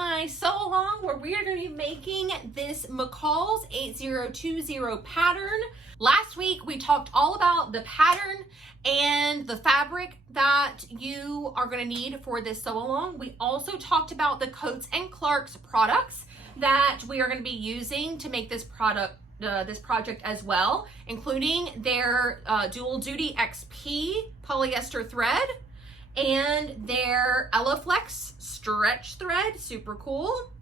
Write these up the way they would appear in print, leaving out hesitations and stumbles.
my sew along where we are going to be making this McCall's 8020 pattern. Last week we talked all about the pattern and the fabric that you are going to need for this sew along. We also talked about the Coats and Clark's products that we are going to be using to make this project as well, including their Dual Duty XP polyester thread and their Eloflex stretch thread, super cool.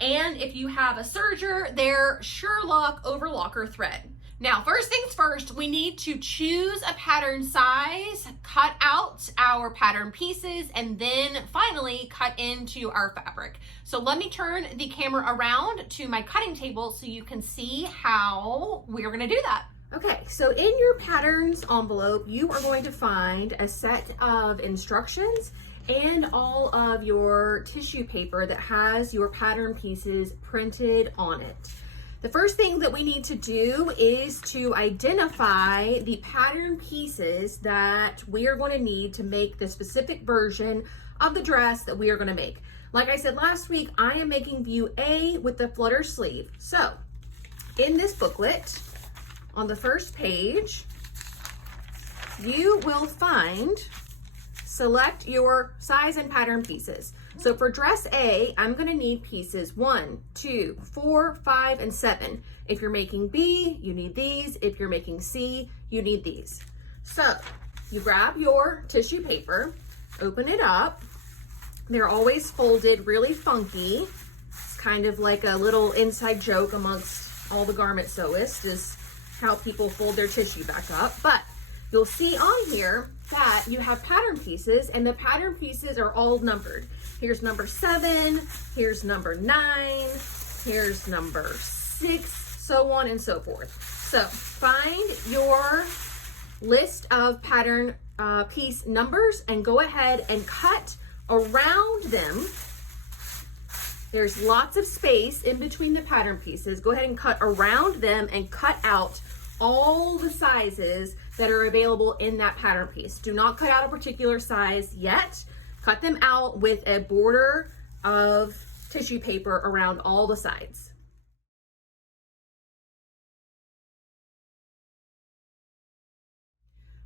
And if you have a serger, their Sherlock overlocker thread. Now, first things first, we need to choose a pattern size, cut out our pattern pieces, and then finally cut into our fabric. So let me turn the camera around to my cutting table so you can see how we're gonna do that. Okay, so in your patterns envelope, you are going to find a set of instructions and all of your tissue paper that has your pattern pieces printed on it. The first thing that we need to do is to identify the pattern pieces that we are going to need to make the specific version of the dress that we are going to make. Like I said last week, I am making view A with the flutter sleeve. So in this booklet, on the first page, you will find, select your size and pattern pieces. So for dress A, I'm gonna need pieces 1, 2, 4, 5, and 7. If you're making B, you need these. If you're making C, you need these. So you grab your tissue paper, open it up. They're always folded really funky. It's kind of like a little inside joke amongst all the garment sewists is how people fold their tissue back up. But you'll see on here that you have pattern pieces, and the pattern pieces are all numbered. Here's number 7, here's number 9, here's number 6, so on and so forth. So find your list of pattern piece numbers and go ahead and cut around them. There's lots of space in between the pattern pieces. Go ahead and cut around them and cut out all the sizes that are available in that pattern piece. Do not cut out a particular size yet. Cut them out with a border of tissue paper around all the sides.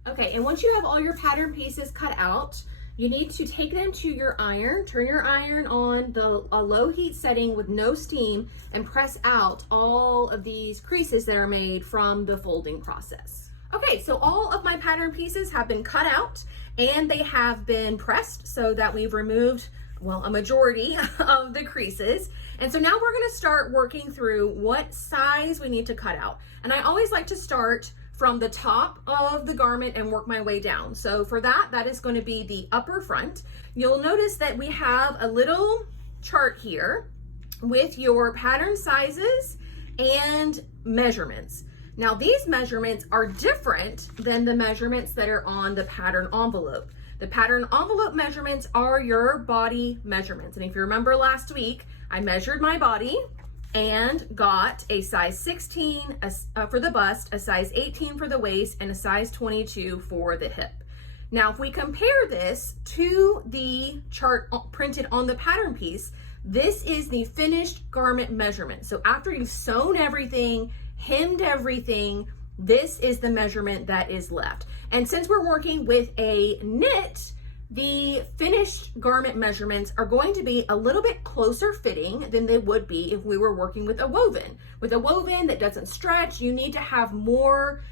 Okay, and once you have all your pattern pieces cut out, you need to take them to your iron, turn your iron on a low heat setting with no steam, and press out all of these creases that are made from the folding process. Okay, so all of my pattern pieces have been cut out and they have been pressed so that we've removed, well, a majority of the creases. And so now we're gonna start working through what size we need to cut out. And I always like to start from the top of the garment and work my way down. So for that is going to be the upper front. You'll notice that we have a little chart here with your pattern sizes and measurements. Now these measurements are different than the measurements that are on the pattern envelope. The pattern envelope measurements are your body measurements. And if you remember last week, I measured my body and got a size 16 for the bust, a size 18 for the waist, and a size 22 for the hip. Now, if we compare this to the chart printed on the pattern piece, this is the finished garment measurement. So after you've sewn everything, hemmed everything, this is the measurement that is left. And since we're working with a knit, the finished garment measurements are going to be a little bit closer fitting than they would be if we were working with a woven. With a woven that doesn't stretch, you need to have more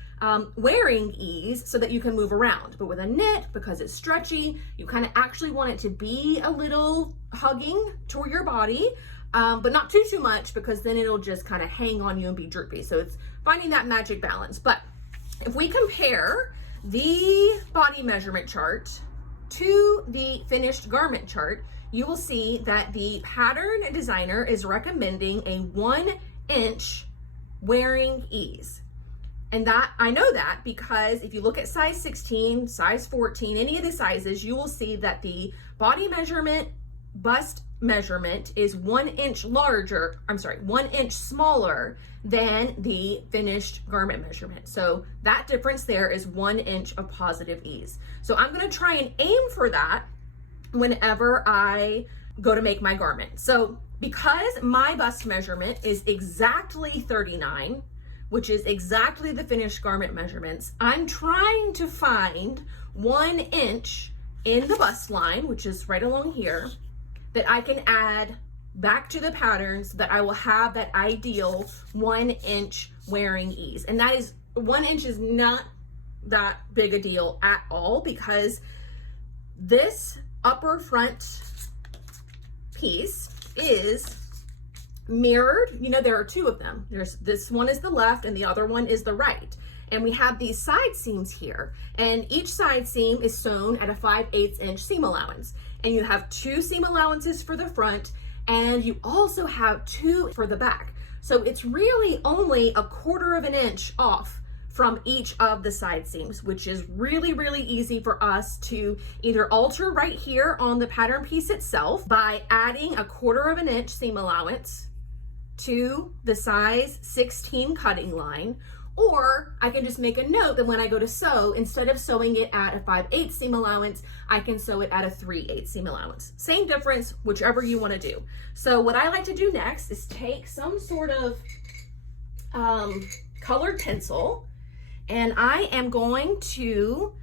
wearing ease so that you can move around. But with a knit, because it's stretchy, you kind of actually want it to be a little hugging toward your body, but not too much, because then it'll just kind of hang on you and be droopy. So it's finding that magic balance. But if we compare the body measurement chart to the finished garment chart, you will see that the pattern designer is recommending a 1-inch wearing ease. And that I know that because if you look at size 16, size 14, any of the sizes, you will see that the body measurement, bust measurement is 1 inch larger, 1 inch smaller than the finished garment measurement. So that difference there is 1 inch of positive ease. So I'm gonna try and aim for that whenever I go to make my garment. So because my bust measurement is exactly 39, which is exactly the finished garment measurements, I'm trying to find 1 inch in the bust line, which is right along here, that I can add back to the pattern so that I will have that ideal 1 inch wearing ease. And that is, 1 inch is not that big a deal at all, because this upper front piece is mirrored. You know, there are 2 of them. There's this one is the left and the other one is the right. And we have these side seams here, and each side seam is sewn at a 5/8 inch seam allowance. And you have 2 seam allowances for the front, and you also have 2 for the back. So it's really only a 1/4 inch off from each of the side seams, which is really, really easy for us to either alter right here on the pattern piece itself by adding a 1/4 inch seam allowance to the size 16 cutting line, or I can just make a note that when I go to sew, instead of sewing it at a 5/8 seam allowance, I can sew it at a 3/8 seam allowance. Same difference, whichever you want to do. So what I like to do next is take some sort of colored pencil, and I am going to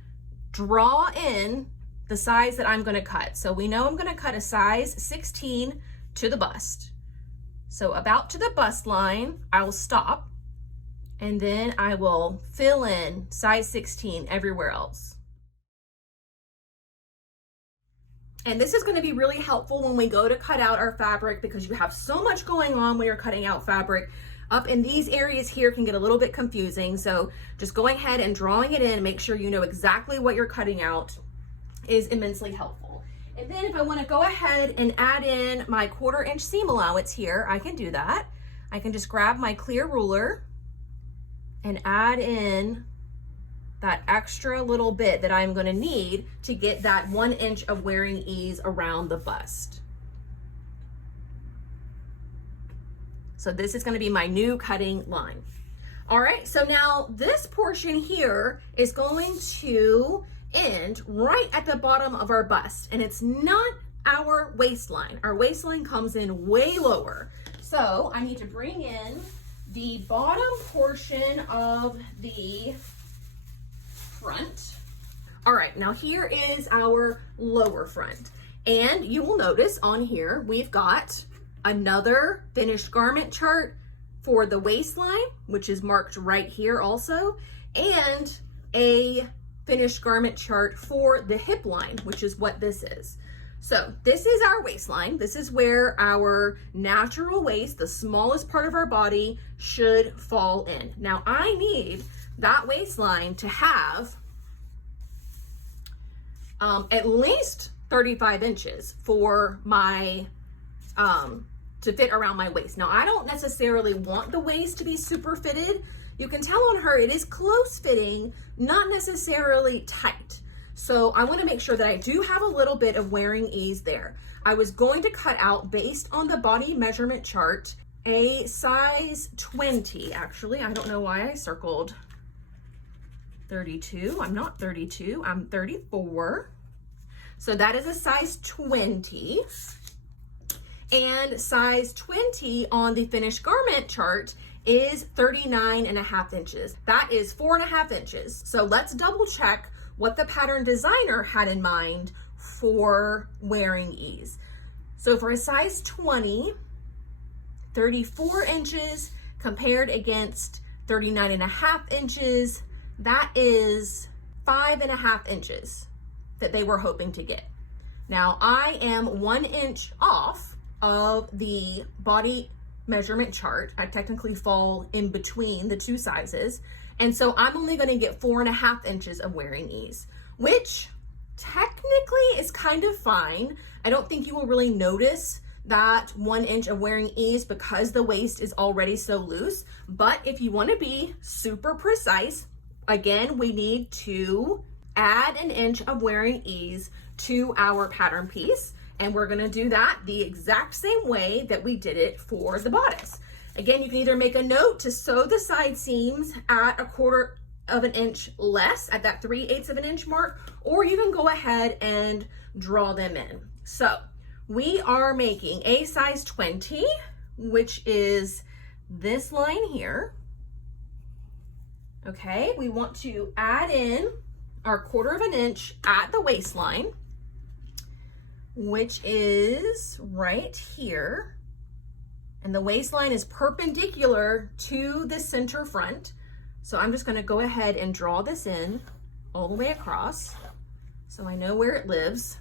draw in the size that I'm going to cut. So we know I'm going to cut a size 16 to the bust. So about to the bust line, I will stop, and then I will fill in size 16 everywhere else. And this is going to be really helpful when we go to cut out our fabric, because you have so much going on when you're cutting out fabric. Up in these areas here can get a little bit confusing. So just going ahead and drawing it in, make sure you know exactly what you're cutting out, is immensely helpful. And then if I want to go ahead and add in my 1/4 inch seam allowance here, I can do that. I can just grab my clear ruler and add in that extra little bit that I'm going to need to get that 1 inch of wearing ease around the bust. So this is going to be my new cutting line. All right, so now this portion here is going to end right at the bottom of our bust, and it's not our waistline. Our waistline comes in way lower. So I need to bring in the bottom portion of the front. All right, now here is our lower front. And you will notice on here, we've got another finished garment chart for the waistline, which is marked right here also, and a finished garment chart for the hip line, which is what this is. So this is our waistline. This is where our natural waist, the smallest part of our body, should fall in. Now I need that waistline to have at least 35 inches for my, to fit around my waist. Now I don't necessarily want the waist to be super fitted. You can tell on her it is close fitting, not necessarily tight. So I want to make sure that I do have a little bit of wearing ease there. I was going to cut out, based on the body measurement chart, a size 20. Actually, I don't know why I circled 32. I'm not 32, I'm 34. So that is a size 20. And size 20 on the finished garment chart is 39.5 inches. That is 4.5 inches. So let's double check what the pattern designer had in mind for wearing ease. So for a size 20, 34 inches compared against 39.5 inches, that is 5.5 inches that they were hoping to get. Now I am 1 inch off of the body measurement chart. I technically fall in between the two sizes. And so I'm only going to get 4.5 inches of wearing ease, which technically is kind of fine. I don't think you will really notice that 1 inch of wearing ease because the waist is already so loose. But if you want to be super precise, again, we need to add 1 inch of wearing ease to our pattern piece. And we're going to do that the exact same way that we did it for the bodice. Again, you can either make a note to sew the side seams at 1/4 inch less, at that 3/8 inch mark, or you can go ahead and draw them in. So we are making a size 20, which is this line here. Okay, we want to add in our 1/4 inch at the waistline, which is right here. And the waistline is perpendicular to the center front. So I'm just gonna go ahead and draw this in all the way across so I know where it lives.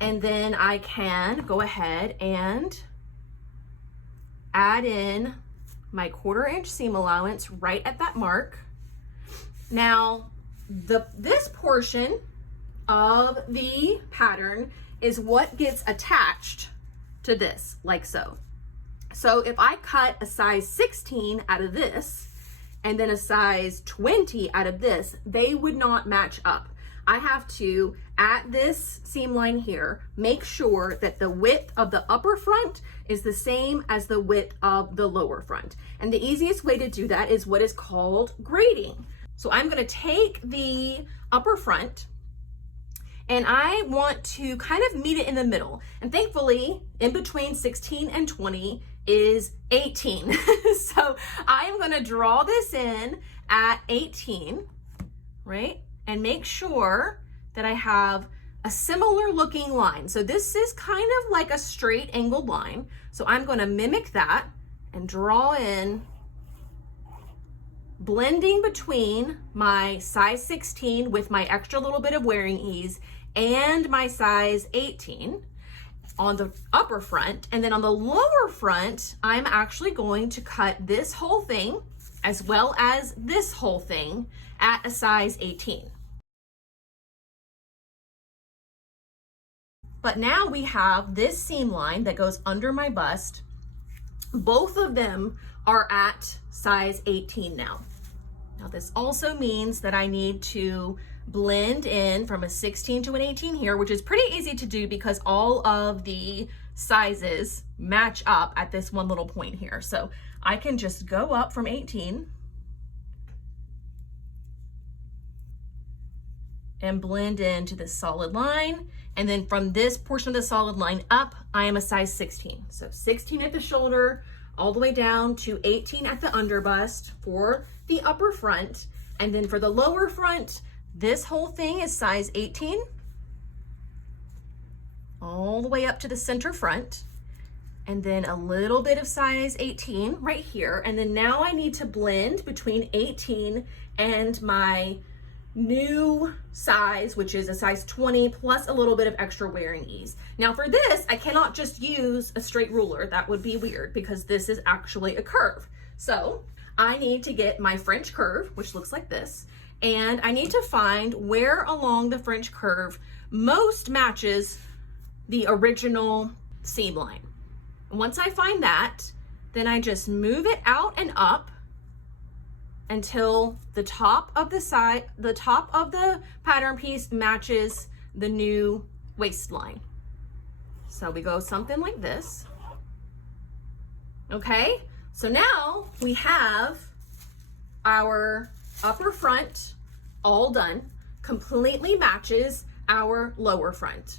And then I can go ahead and add in my 1/4 inch seam allowance right at that mark. Now, this portion of the pattern is what gets attached to this, like so. So if I cut a size 16 out of this and then a size 20 out of this, they would not match up. I have to, at this seam line here, make sure that the width of the upper front is the same as the width of the lower front. And the easiest way to do that is what is called grading. So I'm gonna take the upper front and I want to kind of meet it in the middle. And thankfully, in between 16 and 20 is 18. So I am gonna draw this in at 18, right? And make sure that I have a similar looking line. So this is kind of like a straight angled line. So I'm gonna mimic that and draw in, blending between my size 16 with my extra little bit of wearing ease and my size 18 on the upper front. And then on the lower front, I'm actually going to cut this whole thing as well as this whole thing at a size 18. But now we have this seam line that goes under my bust. Both of them are at size 18 now. Now this also means that I need to blend in from a 16 to an 18 here, which is pretty easy to do because all of the sizes match up at this one little point here. So I can just go up from 18 and blend into this solid line. And then from this portion of the solid line up, I am a size 16. So 16 at the shoulder, all the way down to 18 at the underbust for the upper front. And then for the lower front, this whole thing is size 18, all the way up to the center front. And then a little bit of size 18 right here. And then now I need to blend between 18 and my new size, which is a size 20 plus a little bit of extra wearing ease. Now for this, I cannot just use a straight ruler. That would be weird because this is actually a curve. So I need to get my French curve, which looks like this, and I need to find where along the French curve most matches the original seam line. And once I find that, then I just move it out and up until the top of the pattern piece matches the new waistline. So we go something like this. Okay, so now we have our upper front all done, completely matches our lower front.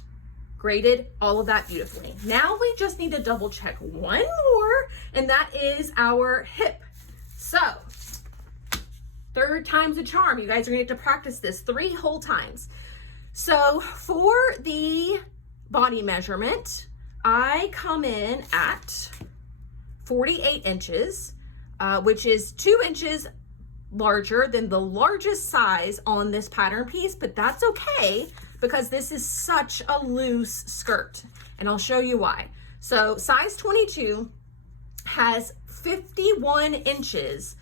Graded, all of that beautifully. Now we just need to double check one more, and that is our hip. So, third time's a charm. You guys are gonna have to practice this 3 whole times. So for the body measurement, I come in at 48 inches, which is 2 inches larger than the largest size on this pattern piece, but that's okay because this is such a loose skirt, and I'll show you why. So size 22 has 51 inches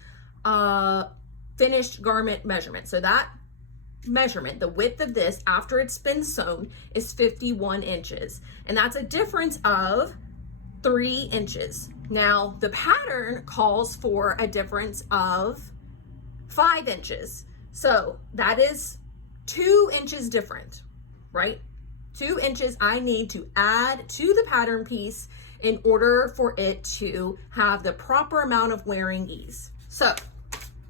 finished garment measurement. So that measurement, the width of this after it's been sewn, is 51 inches, and that's a difference of 3 inches. Now the pattern calls for a difference of 5 inches. So that is 2 inches different, right? 2 inches I need to add to the pattern piece in order for it to have the proper amount of wearing ease. So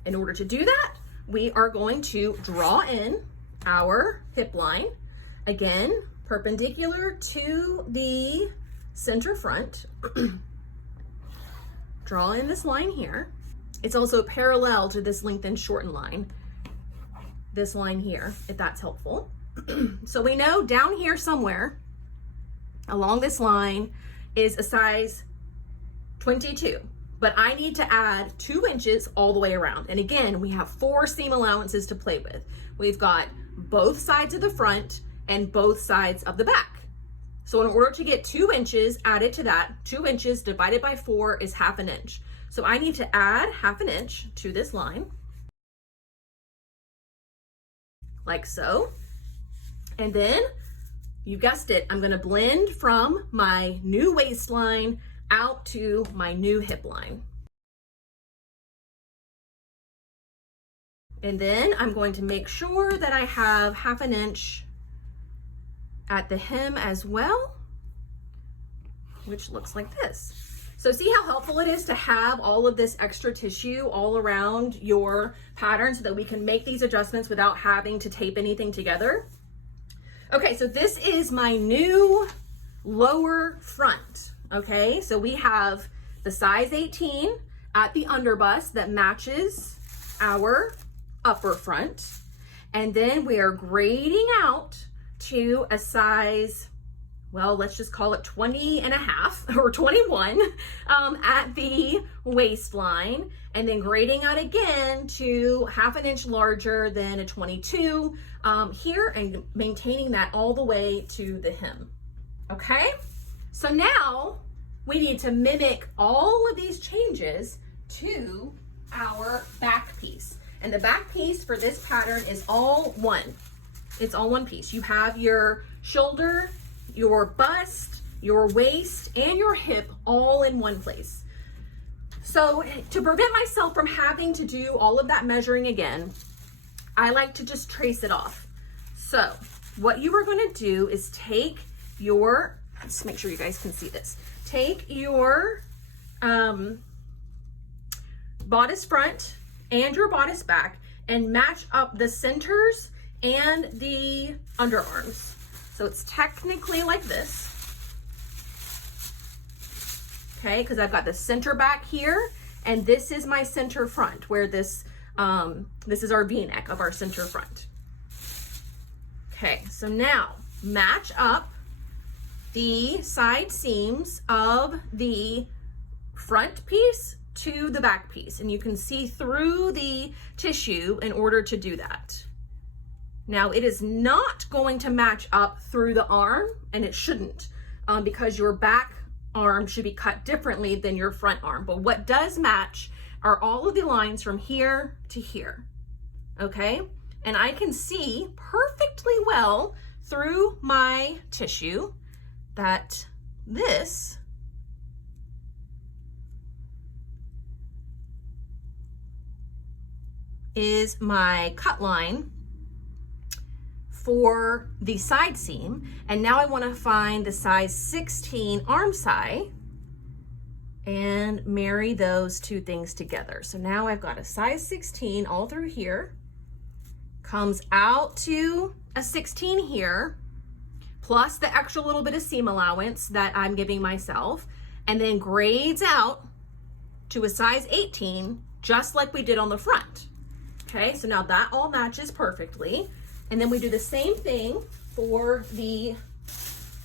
in order to do that, we are going to draw in our hip line, again, perpendicular to the center front. Draw in this line here. It's also parallel to this lengthen shorten line, this line here, if that's helpful. So we know down here somewhere along this line is a size 22, but I need to add 2 inches all the way around. And again, we have 4 seam allowances to play with. We've got both sides of the front and both sides of the back. So in order to get 2 inches added to that, 2 inches divided by 4 is 1/2 inch. So I need to add 1/2 inch to this line, like so. And then, you guessed it, I'm gonna blend from my new waistline out to my new hip line. And then I'm going to make sure that I have 1/2 inch at the hem as well, which looks like this. So see how helpful it is to have all of this extra tissue all around your pattern so that we can make these adjustments without having to tape anything together? Okay, so this is my new lower front, okay? So we have the size 18 at the underbust that matches our upper front. And then we are grading out to a size, well, let's just call it 20.5 or 21 at the waistline, and then grading out again to 1/2 inch larger than a 22 here, and maintaining that all the way to the hem. Okay, so now we need to mimic all of these changes to our back piece. And the back piece for this pattern is all one. It's all one piece. You have your shoulder, your bust, your waist, and your hip all in one place. So to prevent myself from having to do all of that measuring again, I like to just trace it off. So what you are going to do is take your, let's make sure you guys can see this. Take your bodice front and your bodice back and match up the centers and the underarms. So it's technically like this. Okay, because I've got the center back here, and this is my center front, where this is our V-neck of our center front. Okay, so now match up the side seams of the front piece to the back piece, and you can see through the tissue in order to do that. Now it is not going to match up through the arm, and it shouldn't, because your back arm should be cut differently than your front arm. But what does match are all of the lines from here to here, okay? And I can see perfectly well through my tissue that this is my cut line for the side seam. And now I want to find the size 16 arm side and marry those two things together. So now I've got a size 16 all through here, comes out to a 16 here, plus the extra little bit of seam allowance that I'm giving myself, and then grades out to a size 18, just like we did on the front. Okay, so now that all matches perfectly. And then we do the same thing for the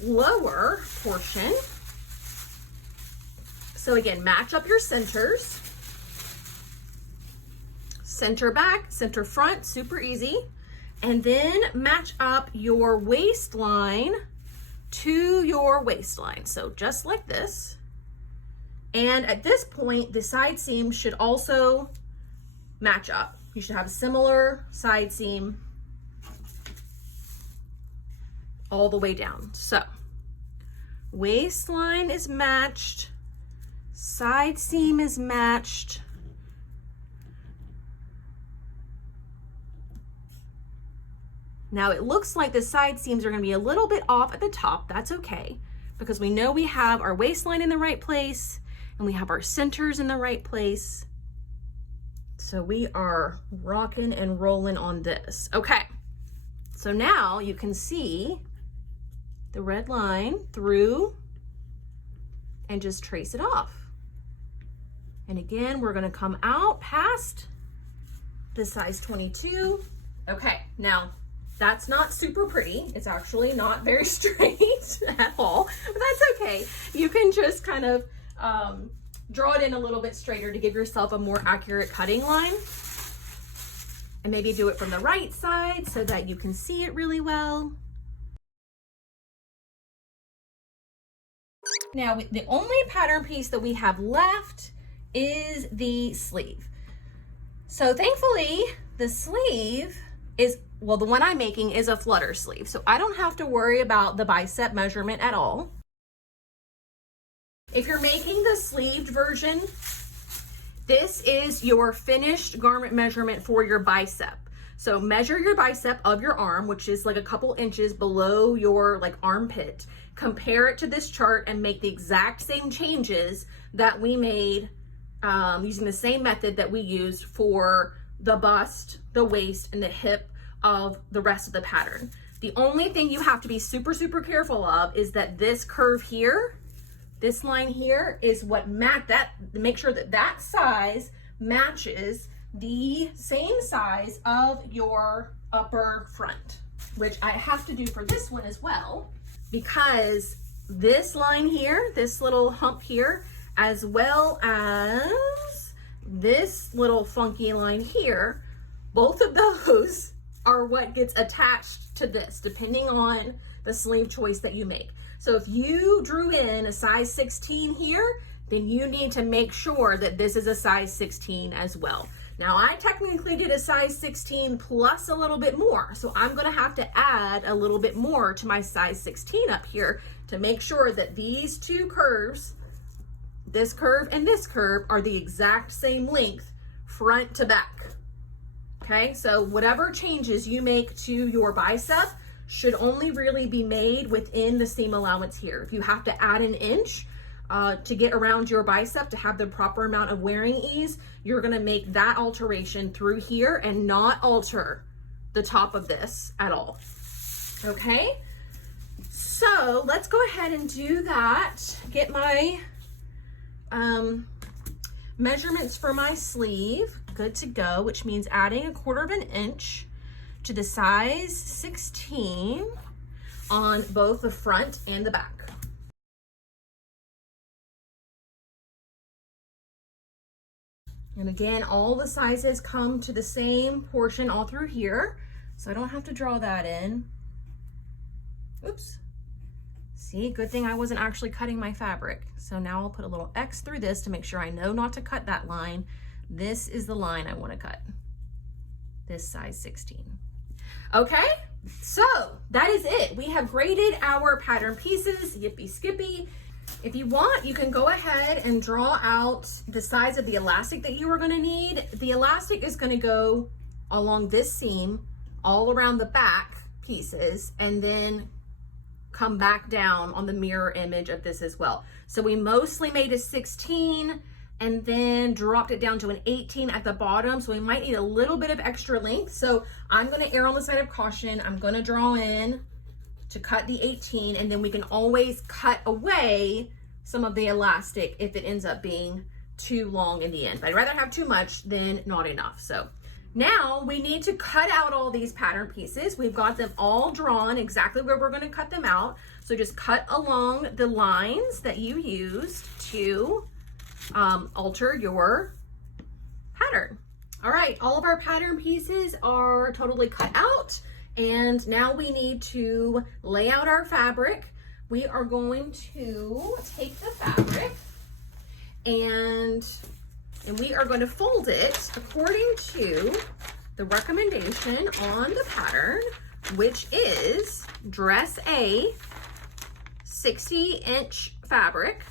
lower portion. So again, match up your centers. Center back, center front, super easy. And then match up your waistline to your waistline. So just like this. And at this point, the side seam should also match up. You should have a similar side seam all the way down. So waistline is matched, side seam is matched. Now it looks like the side seams are going to be a little bit off at the top. That's okay, because we know we have our waistline in the right place and we have our centers in the right place. So we are rocking and rolling on this. Okay, so now you can see the red line through and just trace it off. And again, we're gonna come out past the size 22. Okay, now that's not super pretty. It's actually not very straight at all, but that's okay. You can just kind of draw it in a little bit straighter to give yourself a more accurate cutting line. And maybe do it from the right side so that you can see it really well. Now, the only pattern piece that we have left is the sleeve. So thankfully, the sleeve is, well, the one I'm making is a flutter sleeve. So I don't have to worry about the bicep measurement at all. If you're making the sleeved version, this is your finished garment measurement for your bicep. So measure your bicep of your arm, which is like a couple inches below your like armpit. Compare it to this chart and make the exact same changes that we made using the same method that we used for the bust, the waist, and the hip of the rest of the pattern. The only thing you have to be super, super careful of is that this curve here, this line here is what make sure that that size matches the same size of your upper front, which I have to do for this one as well, because this line here, this little hump here, as well as this little funky line here, both of those are what gets attached to this, depending on the sleeve choice that you make. So if you drew in a size 16 here, then you need to make sure that this is a size 16 as well. Now I technically did a size 16 plus a little bit more. So I'm gonna have to add a little bit more to my size 16 up here to make sure that these two curves, this curve and this curve, are the exact same length front to back. Okay, so whatever changes you make to your bicep should only really be made within the seam allowance here. If you have to add an inch to get around your bicep to have the proper amount of wearing ease, you're gonna make that alteration through here and not alter the top of this at all. Okay, so let's go ahead and do that. Get my measurements for my sleeve good to go, which means adding 1/4 of an inch to the size 16 on both the front and the back. And again, all the sizes come to the same portion all through here, so I don't have to draw that in. Oops. See, good thing I wasn't actually cutting my fabric. So now I'll put a little X through this to make sure I know not to cut that line. This is the line I want to cut, this size 16. Okay, so that is it. We have graded our pattern pieces, yippee skippy. If you want, you can go ahead and draw out the size of the elastic that you are going to need. The elastic is going to go along this seam, all around the back pieces, and then come back down on the mirror image of this as well. So we mostly made a 16 and then dropped it down to an 18 at the bottom. So we might need a little bit of extra length. So I'm gonna err on the side of caution. I'm gonna draw in to cut the 18, and then we can always cut away some of the elastic if it ends up being too long in the end. But I'd rather have too much than not enough. So now we need to cut out all these pattern pieces. We've got them all drawn exactly where we're gonna cut them out. So just cut along the lines that you used to alter your pattern. All right, all of our pattern pieces are totally cut out, and now we need to lay out our fabric. We are going to take the fabric and we are going to fold it according to the recommendation on the pattern, which is dress A, 60-inch fabric,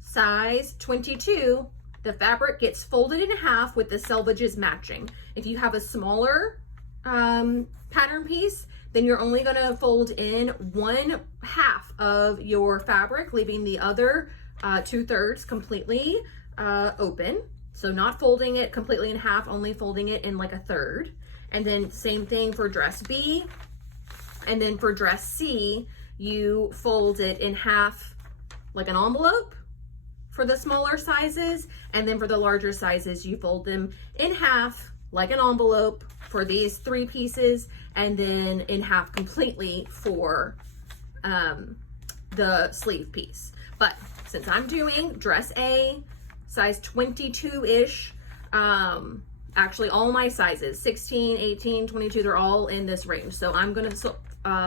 size 22. The fabric gets folded in half with the selvages matching. If you have a smaller pattern piece, then you're only going to fold in 1/2 of your fabric, leaving the other 2/3 completely open. So not folding it completely in half, only folding it in like 1/3. And then same thing for dress B. And then for dress C, you fold it in half like an envelope for the smaller sizes, and then for the larger sizes, you fold them in half like an envelope for these 3 pieces, and then in half completely for the sleeve piece. But since I'm doing dress A, size 22-ish, actually all my sizes, 16, 18, 22, they're all in this range. So I'm gonna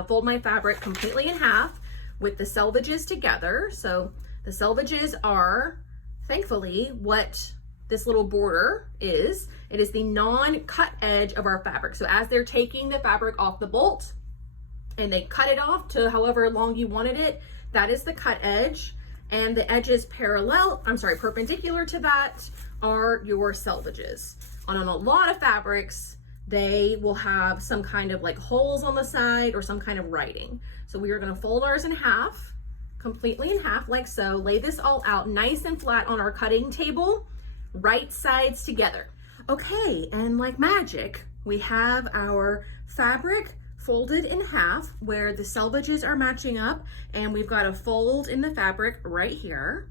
fold my fabric completely in half with the selvages together. So the selvages are, thankfully, what this little border is. It is the non-cut edge of our fabric. So as they're taking the fabric off the bolt and they cut it off to however long you wanted it, that is the cut edge. And the edges perpendicular to that are your selvages. On a lot of fabrics, they will have some kind of like holes on the side or some kind of writing. So we are gonna fold ours in half, completely in half like so. Lay this all out nice and flat on our cutting table, right sides together. Okay, and like magic, we have our fabric folded in half where the selvages are matching up, and we've got a fold in the fabric right here.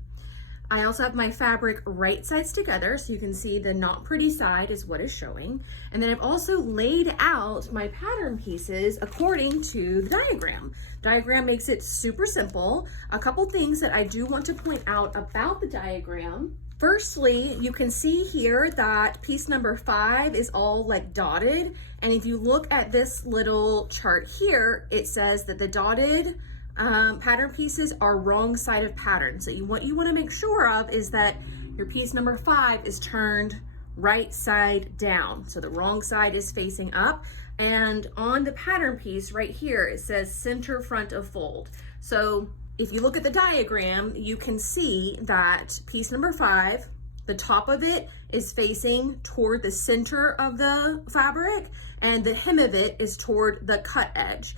I also have my fabric right sides together, so you can see the not pretty side is what is showing. And then I've also laid out my pattern pieces according to the diagram. Diagram makes it super simple. A couple things that I do want to point out about the diagram. Firstly, you can see here that piece number 5 is all like dotted. And if you look at this little chart here, it says that the dotted pattern pieces are wrong side of pattern. So what you want to make sure of is that your piece number 5 is turned right side down. So the wrong side is facing up. And on the pattern piece right here, it says center front of fold. So if you look at the diagram, you can see that piece number 5, the top of it is facing toward the center of the fabric, and the hem of it is toward the cut edge.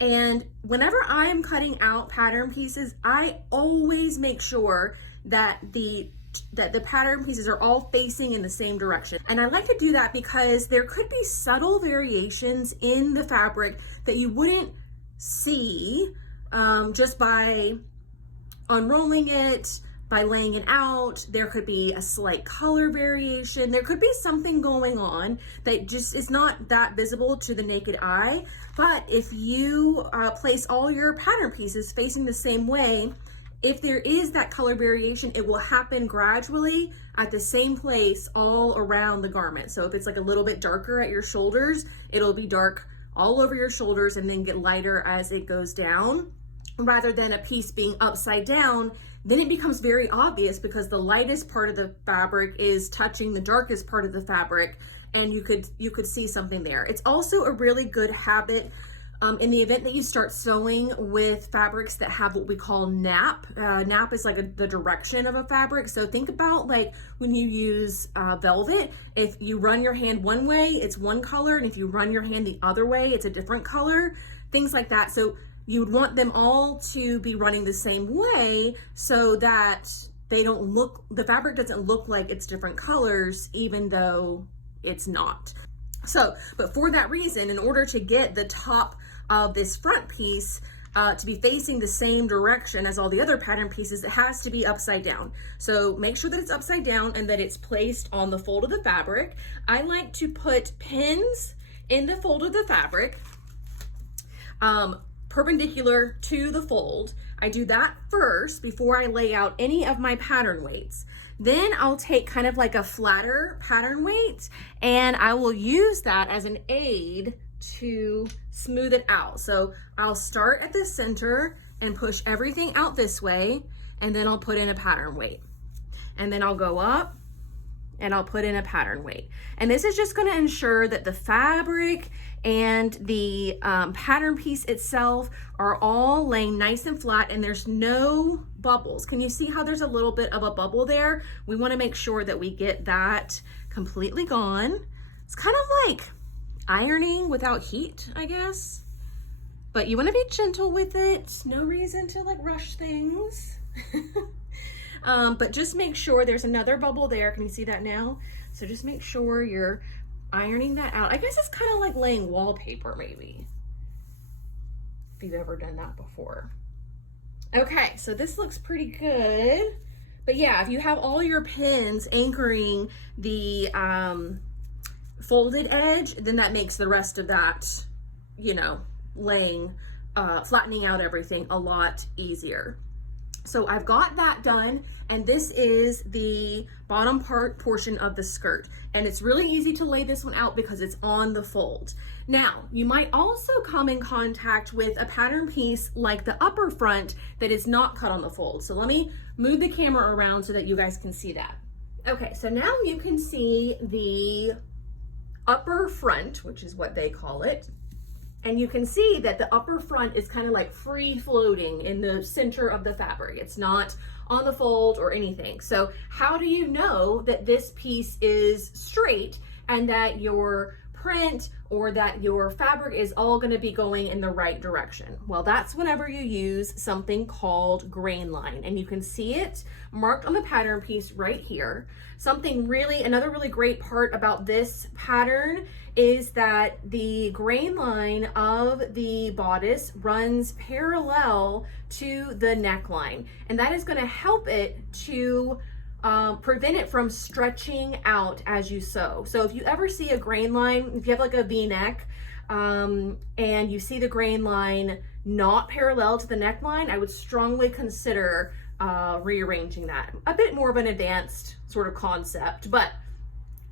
And whenever I am cutting out pattern pieces, I always make sure that the pattern pieces are all facing in the same direction. And I like to do that because there could be subtle variations in the fabric that you wouldn't see just by unrolling it, by laying it out. There could be a slight color variation. There could be something going on that just is not that visible to the naked eye. But if you place all your pattern pieces facing the same way, if there is that color variation, it will happen gradually at the same place all around the garment. So if it's like a little bit darker at your shoulders, it'll be dark all over your shoulders and then get lighter as it goes down, rather than a piece being upside down. Then it becomes very obvious because the lightest part of the fabric is touching the darkest part of the fabric, and you could see something there. It's also a really good habit in the event that you start sewing with fabrics that have what we call nap. Nap is like the direction of a fabric. So think about like when you use velvet, if you run your hand one way, it's one color, and if you run your hand the other way, it's a different color, things like that. So you would want them all to be running the same way so that the fabric doesn't look like it's different colors, even though it's not. So, but for that reason, in order to get the top of this front piece to be facing the same direction as all the other pattern pieces, it has to be upside down. So make sure that it's upside down and that it's placed on the fold of the fabric. I like to put pins in the fold of the fabric, perpendicular to the fold. I do that first before I lay out any of my pattern weights. Then I'll take kind of like a flatter pattern weight, and I will use that as an aid to smooth it out. So I'll start at the center and push everything out this way, and then I'll put in a pattern weight. And then I'll go up and I'll put in a pattern weight. And this is just gonna ensure that the fabric and the pattern piece itself are all laying nice and flat and there's no bubbles. Can you see how there's a little bit of a bubble there? We wanna make sure that we get that completely gone. It's kind of like ironing without heat, I guess. But you wanna be gentle with it. No reason to like rush things. But just make sure there's another bubble there. Can you see that now? So just make sure you're ironing that out. I guess it's kind of like laying wallpaper maybe. if you've ever done that before. Okay, so this looks pretty good. But yeah, if you have all your pins anchoring the folded edge, then that makes the rest of that, you know, laying, flattening out everything a lot easier. So I've got that done, and this is the bottom portion of the skirt. And it's really easy to lay this one out because it's on the fold. Now, you might also come in contact with a pattern piece like the upper front that is not cut on the fold. So let me move the camera around so that you guys can see that. Okay, so now you can see the upper front, which is what they call it. And you can see that the upper front is kind of like free floating in the center of the fabric. It's not on the fold or anything. So how do you know that this piece is straight and that your print or that your fabric is all going to be going in the right direction? Well, that's whenever you use something called grain line, and you can see it marked on the pattern piece right here. Another really great part about this pattern is that the grain line of the bodice runs parallel to the neckline, and that is going to help it to prevent it from stretching out as you sew. So if you ever see a grain line, if you have like a V-neck and you see the grain line not parallel to the neckline, I would strongly consider rearranging that. A bit more of an advanced sort of concept, but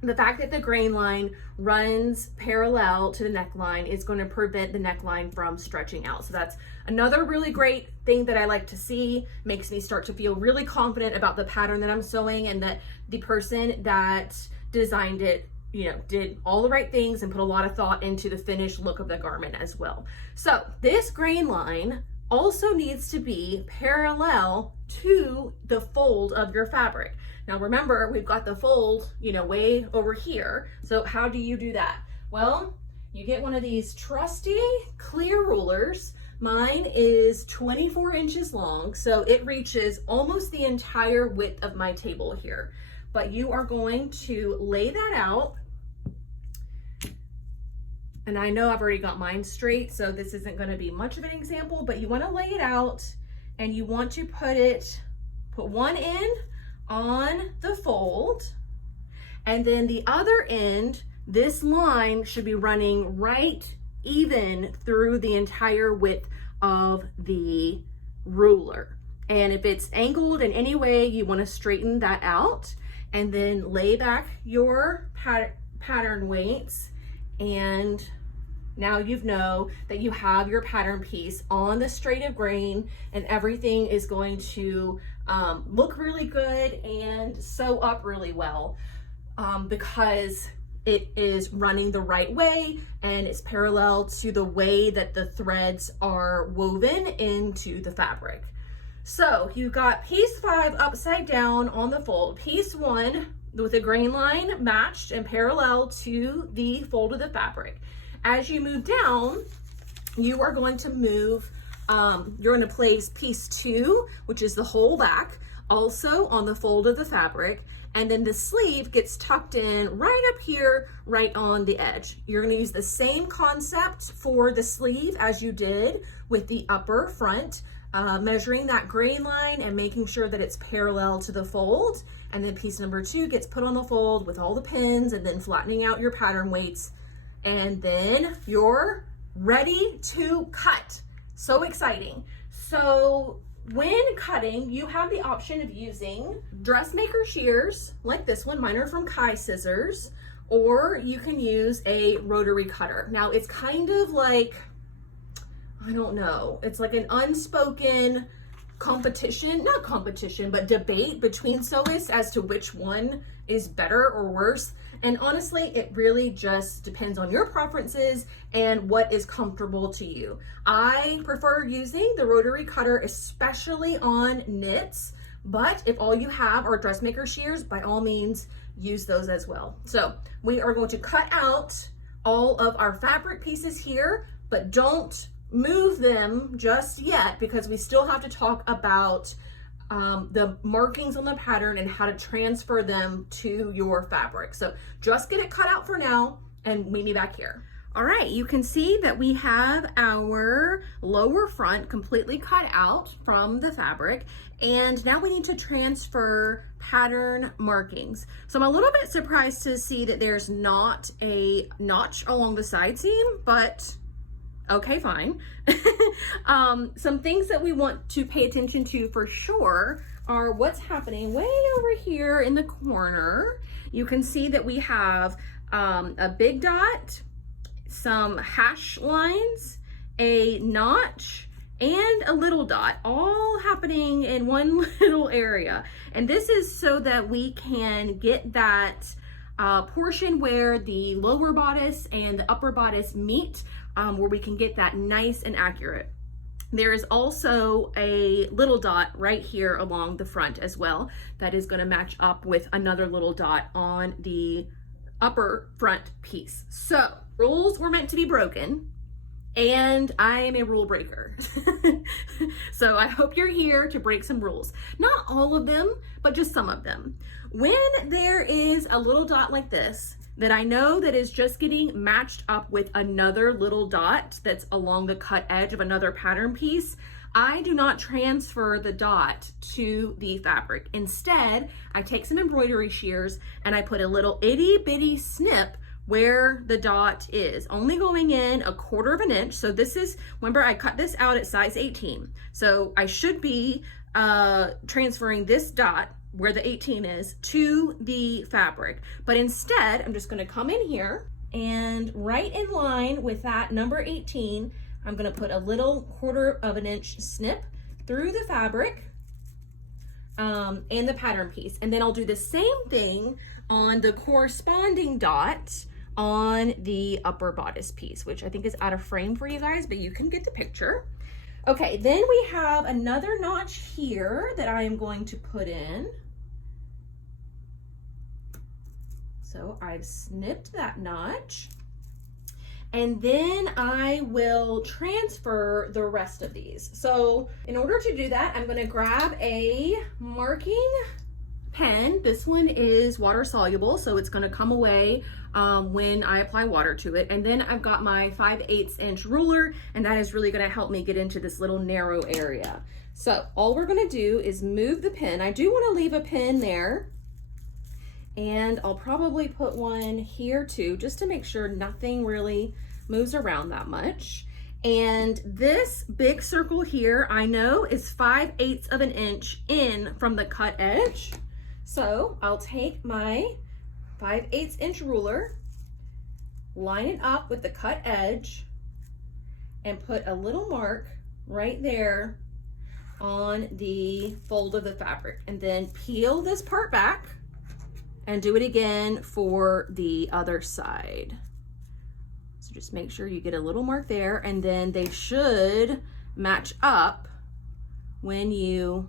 the fact that the grain line runs parallel to the neckline is going to prevent the neckline from stretching out. So that's another really great thing that I like to see. Makes me start to feel really confident about the pattern that I'm sewing, and that the person that designed it, you know, did all the right things and put a lot of thought into the finished look of the garment as well. So this grain line also needs to be parallel to the fold of your fabric. Now remember, we've got the fold, you know, way over here. So how do you do that? Well, you get one of these trusty clear rulers. Mine is 24 inches long, so it reaches almost the entire width of my table here. But you are going to lay that out. And I know I've already got mine straight, so this isn't going to be much of an example, but you want to lay it out, and you want to put one end on the fold, and then the other end, this line should be running right even through the entire width of the ruler. And if it's angled in any way, you want to straighten that out, and then lay back your pattern weights, and now you know that you have your pattern piece on the straight of grain, and everything is going to look really good and sew up really well because it is running the right way and it's parallel to the way that the threads are woven into the fabric. So you've got piece 5 upside down on the fold, piece 1 with a grain line matched and parallel to the fold of the fabric. As you move down, you are going to move, you're going to place piece 2, which is the whole back, also on the fold of the fabric, and then the sleeve gets tucked in right up here, right on the edge. You're going to use the same concept for the sleeve as you did with the upper front, measuring that grain line and making sure that it's parallel to the fold, and then piece number 2 gets put on the fold with all the pins, and then flattening out your pattern weights, and then you're ready to cut. So exciting. So when cutting, you have the option of using dressmaker shears like this one. Mine are from Kai Scissors, or you can use a rotary cutter. Now it's kind of like, I don't know, it's like an unspoken competition, not competition, but debate between sewists as to which one is better or worse. And honestly, it really just depends on your preferences and what is comfortable to you. I prefer using the rotary cutter, especially on knits, but if all you have are dressmaker shears, by all means, use those as well. So we are going to cut out all of our fabric pieces here, but don't move them just yet because we still have to talk about the markings on the pattern and how to transfer them to your fabric. So just get it cut out for now and meet me back here. All right, you can see that we have our lower front completely cut out from the fabric, and now we need to transfer pattern markings. So I'm a little bit surprised to see that there's not a notch along the side seam, but okay, fine. Some things that we want to pay attention to for sure are what's happening way over here in the corner. You can see that we have a big dot, some hash lines, a notch, and a little dot, all happening in one little area. And this is so that we can get that portion where the lower bodice and the upper bodice meet, where we can get that nice and accurate. There is also a little dot right here along the front as well that is going to match up with another little dot on the upper front piece. So rules were meant to be broken, and I am a rule breaker. So I hope you're here to break some rules. Not all of them, but just some of them. When there is a little dot like this that I know that is just getting matched up with another little dot that's along the cut edge of another pattern piece, I do not transfer the dot to the fabric. Instead, I take some embroidery shears and I put a little itty bitty snip where the dot is, only going in 1/4 of an inch. So this is, remember I cut this out at size 18. So I should be transferring this dot where the 18 is to the fabric. But instead, I'm just gonna come in here and right in line with that number 18, I'm gonna put a little 1/4 of an inch snip through the fabric and the pattern piece. And then I'll do the same thing on the corresponding dot on the upper bodice piece, which I think is out of frame for you guys, but you can get the picture. Okay, then we have another notch here that I am going to put in. So I've snipped that notch. And then I will transfer the rest of these. So in order to do that, I'm gonna grab a marking pen. This one is water soluble, so it's gonna come away when I apply water to it. And then I've got my 5/8 inch ruler, and that is really gonna help me get into this little narrow area. So all we're gonna do is move the pin. I do wanna leave a pin there, and I'll probably put one here too, just to make sure nothing really moves around that much. And this big circle here, I know is 5/8 of an inch in from the cut edge. So I'll take my 5/8 inch ruler, line it up with the cut edge, and put a little mark right there on the fold of the fabric. And then peel this part back and do it again for the other side. So just make sure you get a little mark there, and then they should match up when you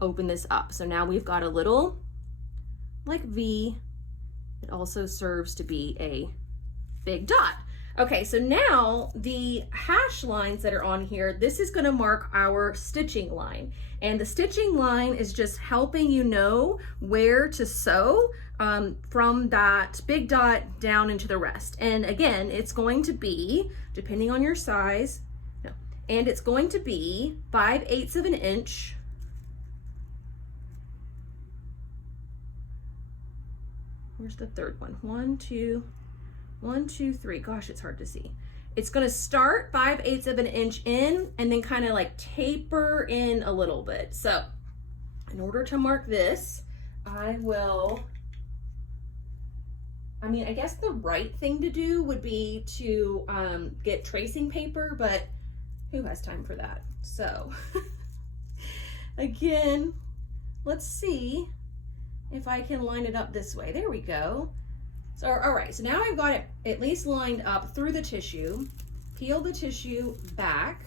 open this up. So now we've got a little like V. It also serves to be a big dot. Okay, so now the hash lines that are on here, this is gonna mark our stitching line. And the stitching line is just helping you know where to sew from that big dot down into the rest. And again, it's going to be, depending on your size, and it's going to be 5/8 of an inch. Where's the third one? 1, 2, 3. Gosh, it's hard to see. It's gonna start 5/8 of an inch in and then kind of like taper in a little bit. So in order to mark this, I guess the right thing to do would be to get tracing paper, but who has time for that? So again, let's see if I can line it up this way. There we go. So, all right, so now I've got it at least lined up through the tissue. Peel the tissue back.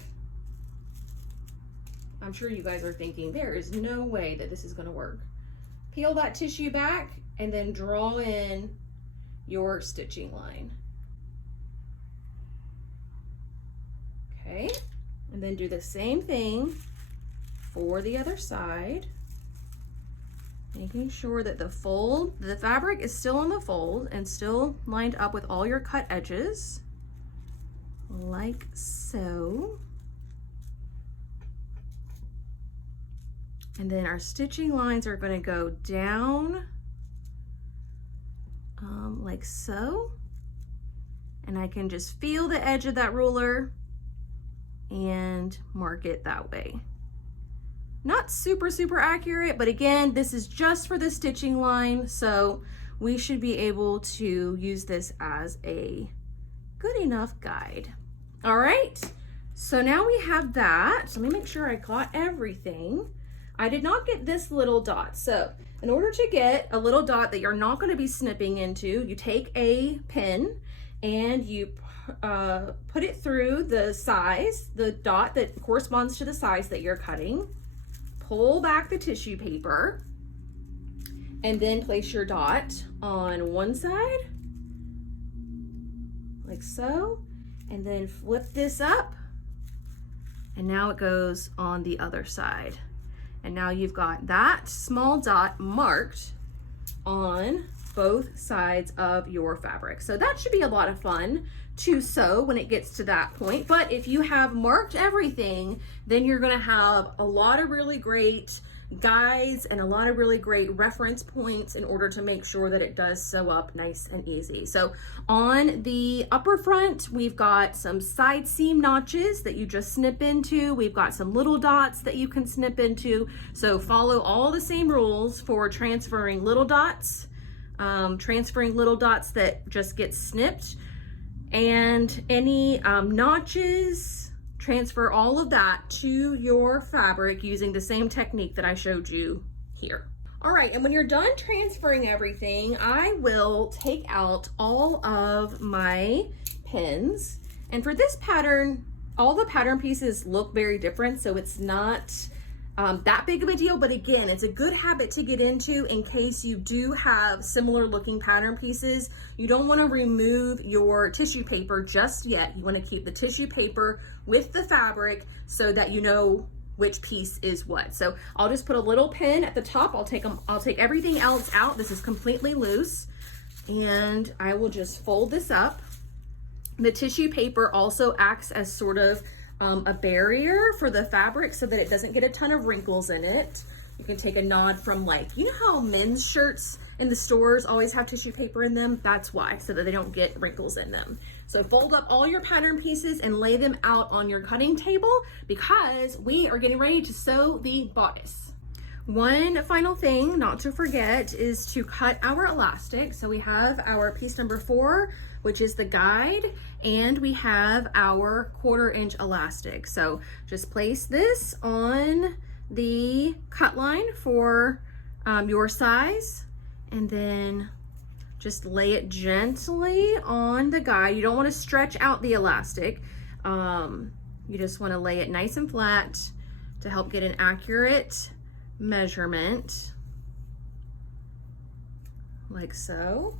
I'm sure you guys are thinking, there is no way that this is gonna work. Peel that tissue back and then draw in your stitching line. Okay, and then do the same thing for the other side. Making sure that the fabric is still on the fold and still lined up with all your cut edges, like so. And then our stitching lines are going to go down like so. And I can just feel the edge of that ruler and mark it that way. Not super accurate, but again, this is just for the stitching line, so we should be able to use this as a good enough guide. All right, so now we have that. Let me make sure I got everything. I did not get this little dot. So in order to get a little dot that you're not going to be snipping into, you take a pin and you put it through the size, the dot that corresponds to the size that you're cutting. Pull back the tissue paper and then place your dot on one side, like so, and then flip this up, and now it goes on the other side. And now you've got that small dot marked on both sides of your fabric. So that should be a lot of fun to sew when it gets to that point. But if you have marked everything, then you're gonna have a lot of really great guides and a lot of really great reference points in order to make sure that it does sew up nice and easy. So on the upper front, we've got some side seam notches that you just snip into. We've got some little dots that you can snip into. So follow all the same rules for transferring little dots that just get snipped, and any notches, transfer all of that to your fabric using the same technique that I showed you here. All right, and when you're done transferring everything, I will take out all of my pins. And for this pattern, all the pattern pieces look very different, so it's not that big of a deal, but again, it's a good habit to get into in case you do have similar looking pattern pieces. You don't want to remove your tissue paper just yet. You want to keep the tissue paper with the fabric so that you know which piece is what. So I'll just put a little pin at the top. I'll take everything else out. This is completely loose, and I will just fold this up. The tissue paper also acts as sort of a barrier for the fabric so that it doesn't get a ton of wrinkles in it. You can take a nod from, like, you know how men's shirts in the stores always have tissue paper in them? That's why, so that they don't get wrinkles in them. So fold up all your pattern pieces and lay them out on your cutting table because we are getting ready to sew the bodice. One final thing not to forget is to cut our elastic. So we have our piece number 4, which is the guide, and we have our 1/4 inch elastic. So just place this on the cut line for your size, and then just lay it gently on the guide. You don't want to stretch out the elastic. You just want to lay it nice and flat to help get an accurate measurement, like so.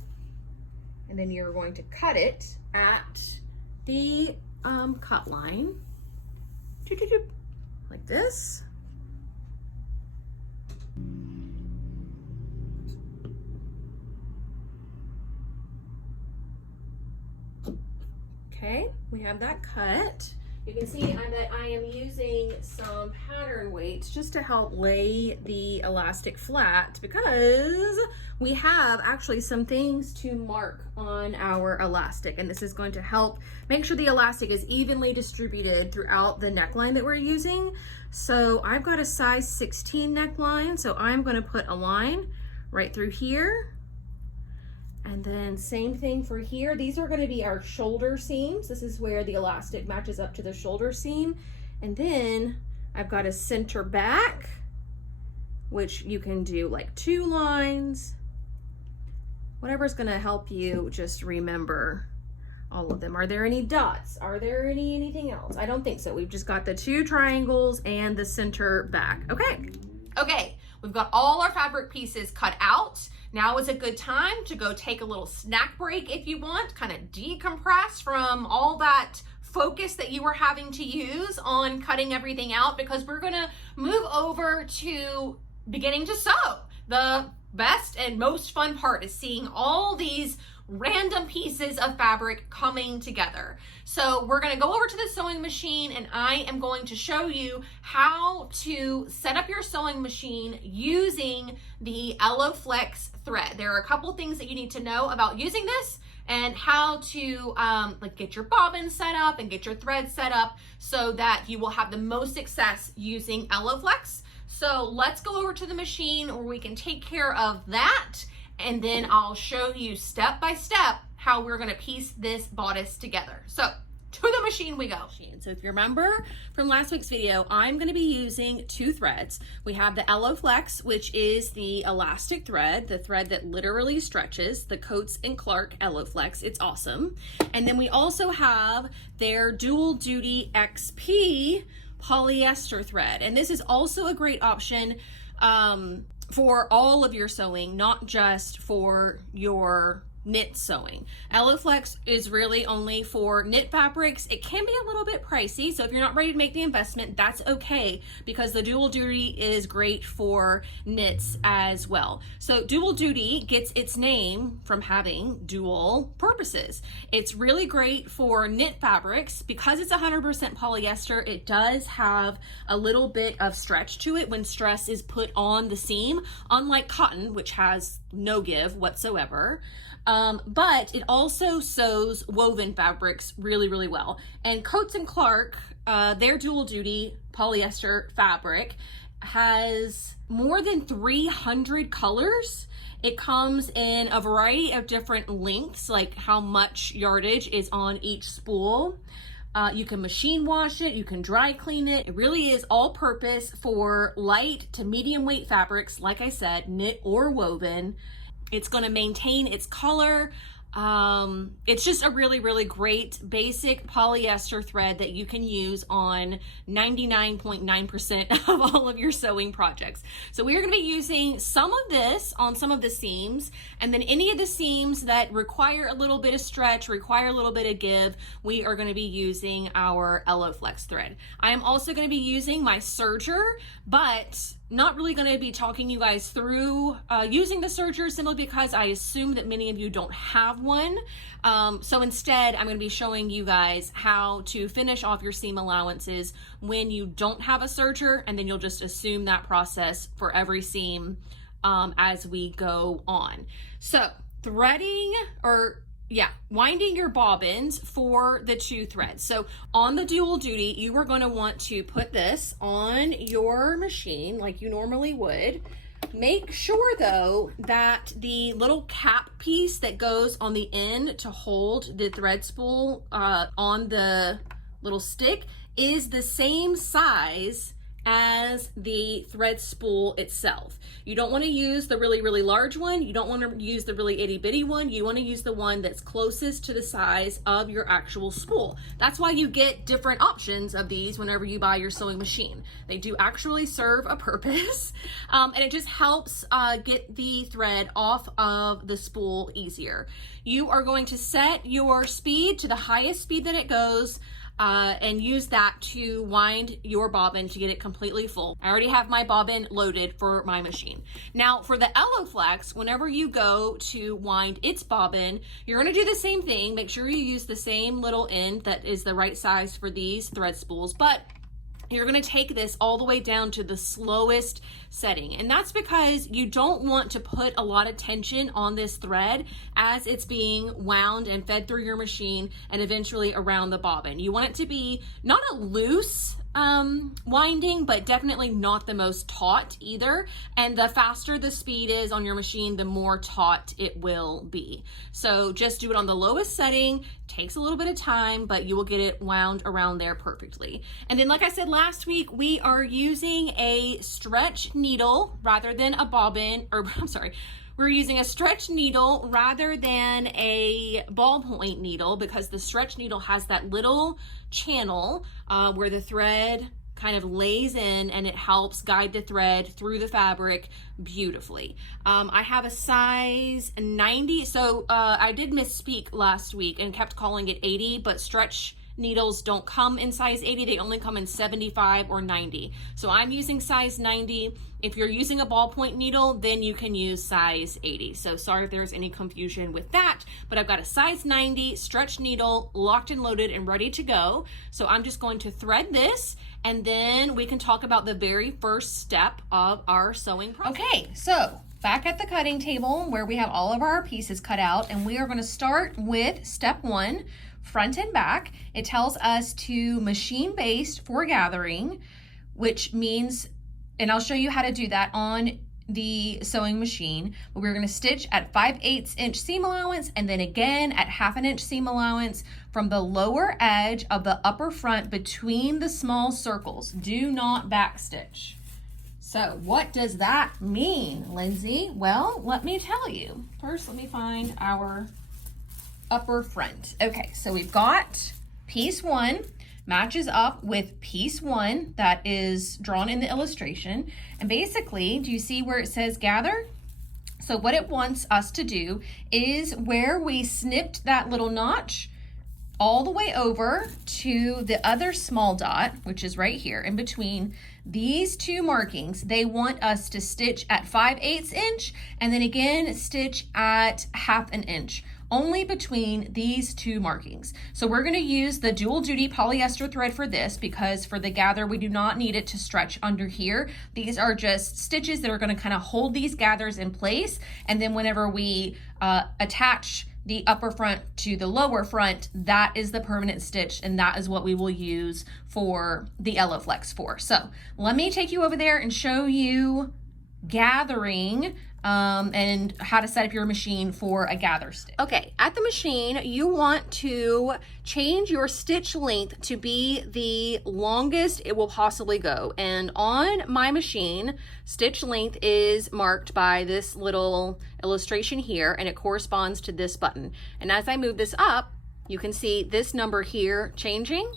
And then you're going to cut it at the cut line, like this. Okay, we have that cut. You can see that I am using some pattern weights just to help lay the elastic flat because we have actually some things to mark on our elastic, and this is going to help make sure the elastic is evenly distributed throughout the neckline that we're using. So I've got a size 16 neckline, so I'm going to put a line right through here. And then same thing for here. These are going to be our shoulder seams. This is where the elastic matches up to the shoulder seam. And then I've got a center back, which you can do like 2 lines. Whatever's going to help you just remember all of them. Are there any dots? Are there anything else? I don't think so. We've just got the 2 triangles and the center back. Okay, we've got all our fabric pieces cut out. Now is a good time to go take a little snack break if you want, kind of decompress from all that focus that you were having to use on cutting everything out, because we're gonna move over to beginning to sew. the best and most fun part is seeing all these random pieces of fabric coming together. So we're going to go over to the sewing machine and I am going to show you how to set up your sewing machine using the Eloflex thread. There are a couple things that you need to know about using this and how to like get your bobbin set up and get your thread set up so that you will have the most success using Eloflex. So let's go over to the machine where we can take care of that, and then I'll show you step by step how we're gonna piece this bodice together. So to the machine we go. So if you remember from last week's video, I'm gonna be using two threads. We have the Eloflex, which is the elastic thread, the thread that literally stretches, the Coats & Clark Eloflex. It's awesome. And then we also have their Dual Duty XP polyester thread. And this is also a great option for all of your sewing, not just for your knit sewing. Eloflex is really only for knit fabrics. It can be a little bit pricey, so if you're not ready to make the investment, that's okay, because the Dual Duty is great for knits as well. So Dual Duty gets its name from having dual purposes. It's really great for knit fabrics because it's 100% polyester. It does have a little bit of stretch to it when stress is put on the seam, unlike cotton, which has no give whatsoever. But it also sews woven fabrics really, really well. And Coats & Clark, their Dual Duty polyester fabric has more than 300 colors. It comes in a variety of different lengths, like how much yardage is on each spool. You can machine wash it, you can dry clean it. It really is all purpose for light to medium weight fabrics, like I said, knit or woven. It's going to maintain its color. It's just a really, really great basic polyester thread that you can use on 99.9% of all of your sewing projects. So we are going to be using some of this on some of the seams, and then any of the seams that require a little bit of stretch, require a little bit of give, we are going to be using our Eloflex thread. I am also going to be using my serger, but not really going to be talking you guys through using the serger, simply because I assume that many of you don't have one. So instead, I'm going to be showing you guys how to finish off your seam allowances when you don't have a serger, and then you'll just assume that process for every seam as we go on. So winding your bobbins for the two threads. So on the Dual Duty, you are going to want to put this on your machine like you normally would. Make sure though that the little cap piece that goes on the end to hold the thread spool on the little stick is the same size as the thread spool itself. You don't want to use the really, really large one. You don't want to use the really itty bitty one. You want to use the one that's closest to the size of your actual spool. That's why you get different options of these whenever you buy your sewing machine. They do actually serve a purpose, and it just helps get the thread off of the spool easier. You are going to set your speed to the highest speed that it goes, and use that to wind your bobbin to get it completely full. I already have my bobbin loaded for my machine. Now for the Eloflex, whenever you go to wind its bobbin, you're going to do the same thing. Make sure you use the same little end that is the right size for these thread spools, but you're going to take this all the way down to the slowest setting. And that's because you don't want to put a lot of tension on this thread as it's being wound and fed through your machine and eventually around the bobbin. You want it to be not a loose winding, but definitely not the most taut either. And the faster the speed is on your machine, the more taut it will be. So just do it on the lowest setting. Takes a little bit of time, but you will get it wound around there perfectly. And then, like I said last week, we are using a stretch needle rather than a bobbin, or I'm sorry, we're using a stretch needle rather than a ballpoint needle, because the stretch needle has that little channel where the thread kind of lays in and it helps guide the thread through the fabric beautifully. I have a size 90, so I did misspeak last week and kept calling it 80, but stretch needles don't come in size 80, they only come in 75 or 90. So I'm using size 90. If you're using a ballpoint needle, then you can use size 80. So sorry if there's any confusion with that, but I've got a size 90 stretch needle locked and loaded and ready to go. So I'm just going to thread this, and then we can talk about the very first step of our sewing process. Okay, so back at the cutting table where we have all of our pieces cut out, and we are going to start with step 1, front and back. It tells us to machine baste for gathering, which means, and I'll show you how to do that on the sewing machine, but we're going to stitch at 5/8 inch seam allowance, and then again at 1/2 inch seam allowance from the lower edge of the upper front between the small circles. Do not back stitch. So what does that mean, Lindsay? Well, let me tell you. First, let me find our upper front. Okay, so we've got piece 1 matches up with piece 1 that is drawn in the illustration. And basically, do you see where it says gather? So what it wants us to do is where we snipped that little notch all the way over to the other small dot, which is right here in between these two markings, they want us to stitch at 5/8 inch and then again stitch at 1/2 inch, only between these two markings. So we're going to use the dual duty polyester thread for this, because for the gather we do not need it to stretch under here. These are just stitches that are going to kind of hold these gathers in place, and then whenever we attach the upper front to the lower front, that is the permanent stitch, and that is what we will use for the Eloflex for. So let me take you over there and show you gathering and how to set up your machine for a gather stitch. Okay, at the machine, you want to change your stitch length to be the longest it will possibly go. And on my machine, stitch length is marked by this little illustration here, and it corresponds to this button. And as I move this up, you can see this number here changing,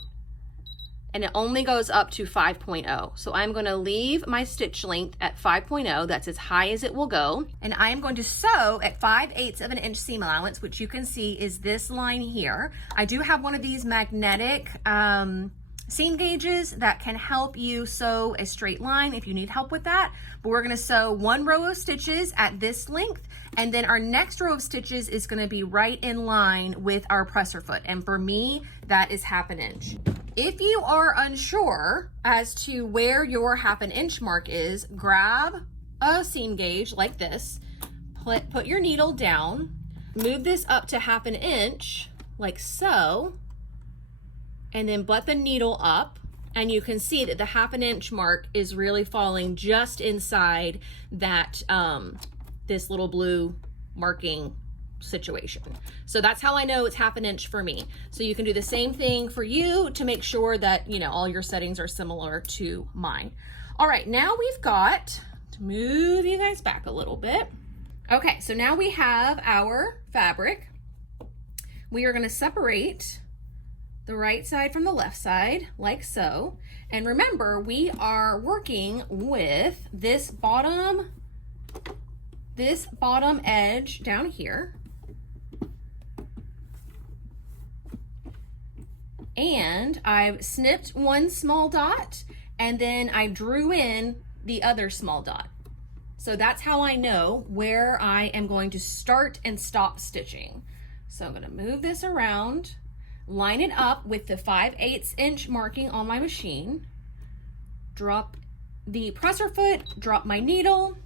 and it only goes up to 5.0. So I'm going to leave my stitch length at 5.0. That's as high as it will go. And I am going to sew at 5/8 of an inch seam allowance, which you can see is this line here. I do have one of these magnetic seam gauges that can help you sew a straight line if you need help with that. But we're going to sew 1 row of stitches at this length, and then our next row of stitches is going to be right in line with our presser foot. And for me, that is 1/2 inch. If you are unsure as to where your 1/2 inch mark is, grab a seam gauge like this, put your needle down, move this up to 1/2 inch like so, and then butt the needle up, and you can see that the 1/2 inch mark is really falling just inside that this little blue marking situation. So that's how I know it's 1/2 inch for me. So you can do the same thing for you to make sure that, you know, all your settings are similar to mine. All right, now we've got to move you guys back a little bit. Okay, so now we have our fabric. We are going to separate the right side from the left side like so. And remember, we are working with this bottom edge down here. And I've snipped 1 small dot, and then I drew in the other small dot. So that's how I know where I am going to start and stop stitching. So I'm going to move this around, line it up with the 5/8 inch marking on my machine, drop the presser foot, drop my needle,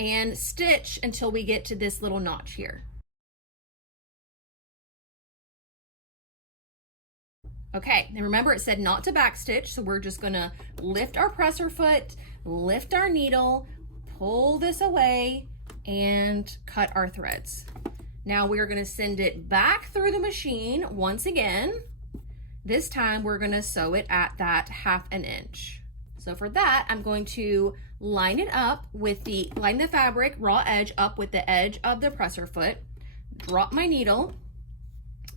and stitch until we get to this little notch here. Okay, and remember it said not to backstitch, so we're just gonna lift our presser foot, lift our needle, pull this away, and cut our threads. Now we're gonna send it back through the machine once again. This time we're gonna sew it at that 1/2 inch. So for that, I'm going to line it up with line the fabric raw edge up with the edge of the presser foot, drop my needle,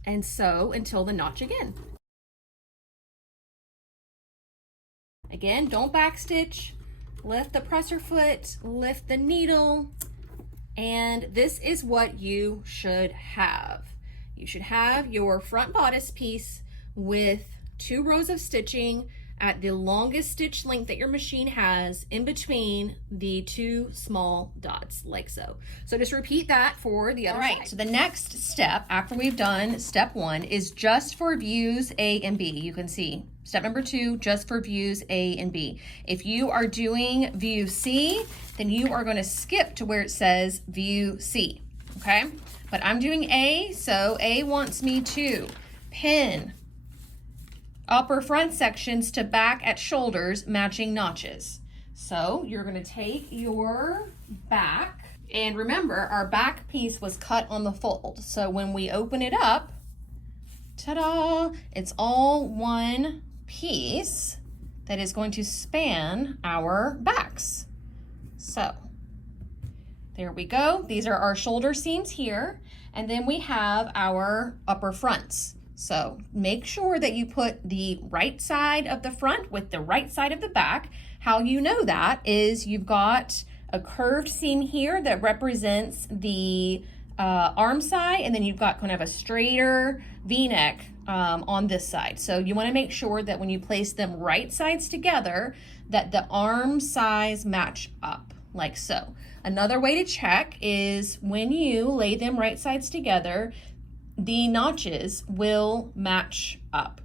and sew until the notch again. Again, don't backstitch, lift the presser foot, lift the needle, and this is what you should have. you should have your front bodice piece with 2 rows of stitching at the longest stitch length that your machine has in between the 2 small dots, like so. So just repeat that for the other side. So the next step after we've done step 1 is just for views A and B. You can see step number 2, just for views A and B. If you are doing view C, then you are going to skip to where it says view C, okay? But I'm doing A, so A wants me to pin upper front sections to back at shoulders, matching notches. So you're going to take your back, and remember our back piece was cut on the fold. So when we open it up, ta-da, it's all one piece that is going to span our backs. So there we go. These are our shoulder seams here, and then we have our upper fronts. So make sure that you put the right side of the front with the right side of the back. How you know that is you've got a curved seam here that represents the arm side, and then you've got kind of a straighter V-neck on this side. So you want to make sure that when you place them right sides together, that the arm size match up, like so. Another way to check is when you lay them right sides together, the notches will match up,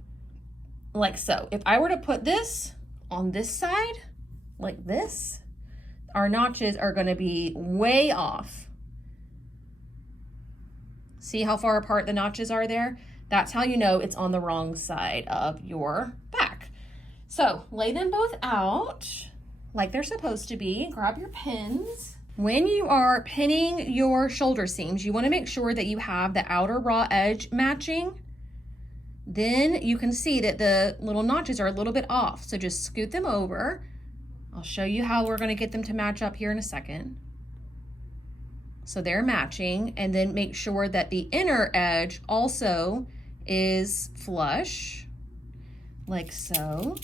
like so. If I were to put this on this side, like this, our notches are going to be way off. See how far apart the notches are there? That's how you know it's on the wrong side of your back. So lay them both out like they're supposed to be. Grab your pins. When you are pinning your shoulder seams, you want to make sure that you have the outer raw edge matching. Then you can see that the little notches are a little bit off. So just scoot them over. I'll show you how we're going to get them to match up here in a second. So they're matching, and then make sure that the inner edge also is flush, like so.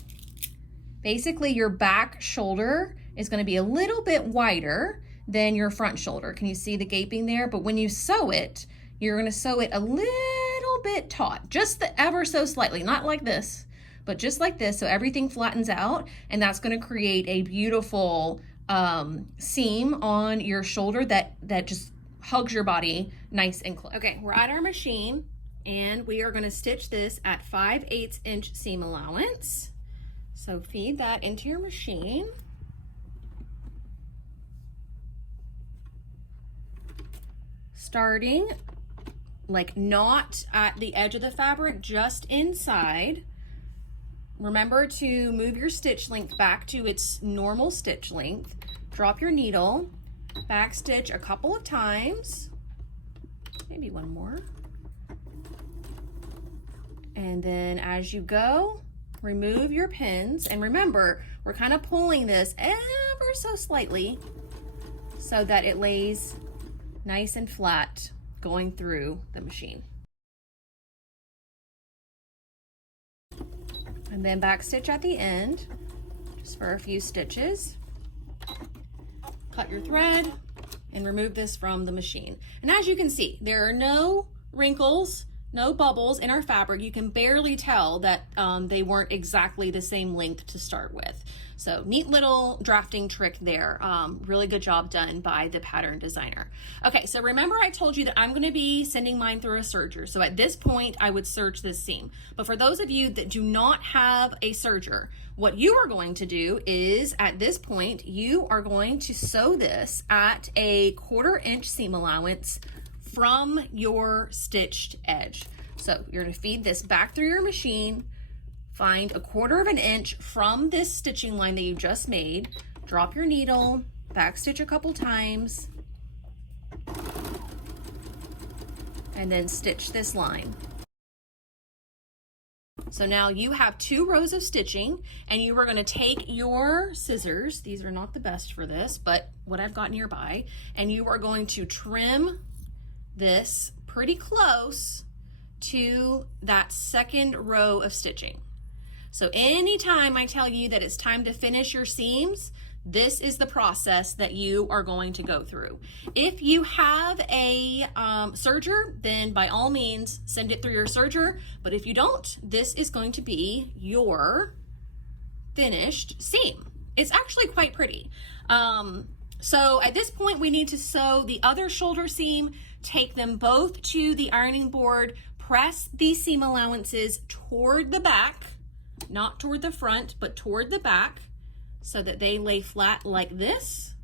Basically, your back shoulder is going to be a little bit wider than your front shoulder. Can you see the gaping there? But when you sew it, you're going to sew it a little bit taut, just the ever so slightly, not like this, but just like this, so everything flattens out, and that's going to create a beautiful seam on your shoulder that just hugs your body nice and close. Okay, we're at our machine, and we are going to stitch this at 5/8 inch seam allowance. So feed that into your machine. Starting like not at the edge of the fabric, just inside. Remember to move your stitch length back to its normal stitch length. Drop your needle, back stitch a couple of times, maybe one more. And then as you go, remove your pins. And remember, we're kind of pulling this ever so slightly so that it lays nice and flat going through the machine. And then back stitch at the end, just for a few stitches. Cut your thread and remove this from the machine. And as you can see, there are no wrinkles, no bubbles in our fabric. You can barely tell that they weren't exactly the same length to start with. So neat little drafting trick there. Really good job done by the pattern designer. Okay, so remember I told you that I'm gonna be sending mine through a serger. So at this point, I would serge this seam. But for those of you that do not have a serger, what you are going to do is at this point, you are going to sew this at a 1/4 inch seam allowance from your stitched edge. So you're gonna feed this back through your machine, find a 1/4 inch from this stitching line that you just made, drop your needle, back stitch a couple times, and then stitch this line. So now you have 2 rows of stitching, and you are going to take your scissors, these are not the best for this, but what I've got nearby, and you are going to trim this pretty close to that second row of stitching. So anytime I tell you that it's time to finish your seams, this is the process that you are going to go through. If you have a serger, then by all means send it through your serger. But if you don't, this is going to be your finished seam. It's actually quite pretty. So at this point, we need to sew the other shoulder seam, take them both to the ironing board, press these seam allowances toward the back, not toward the front, but toward the back, so that they lay flat like this.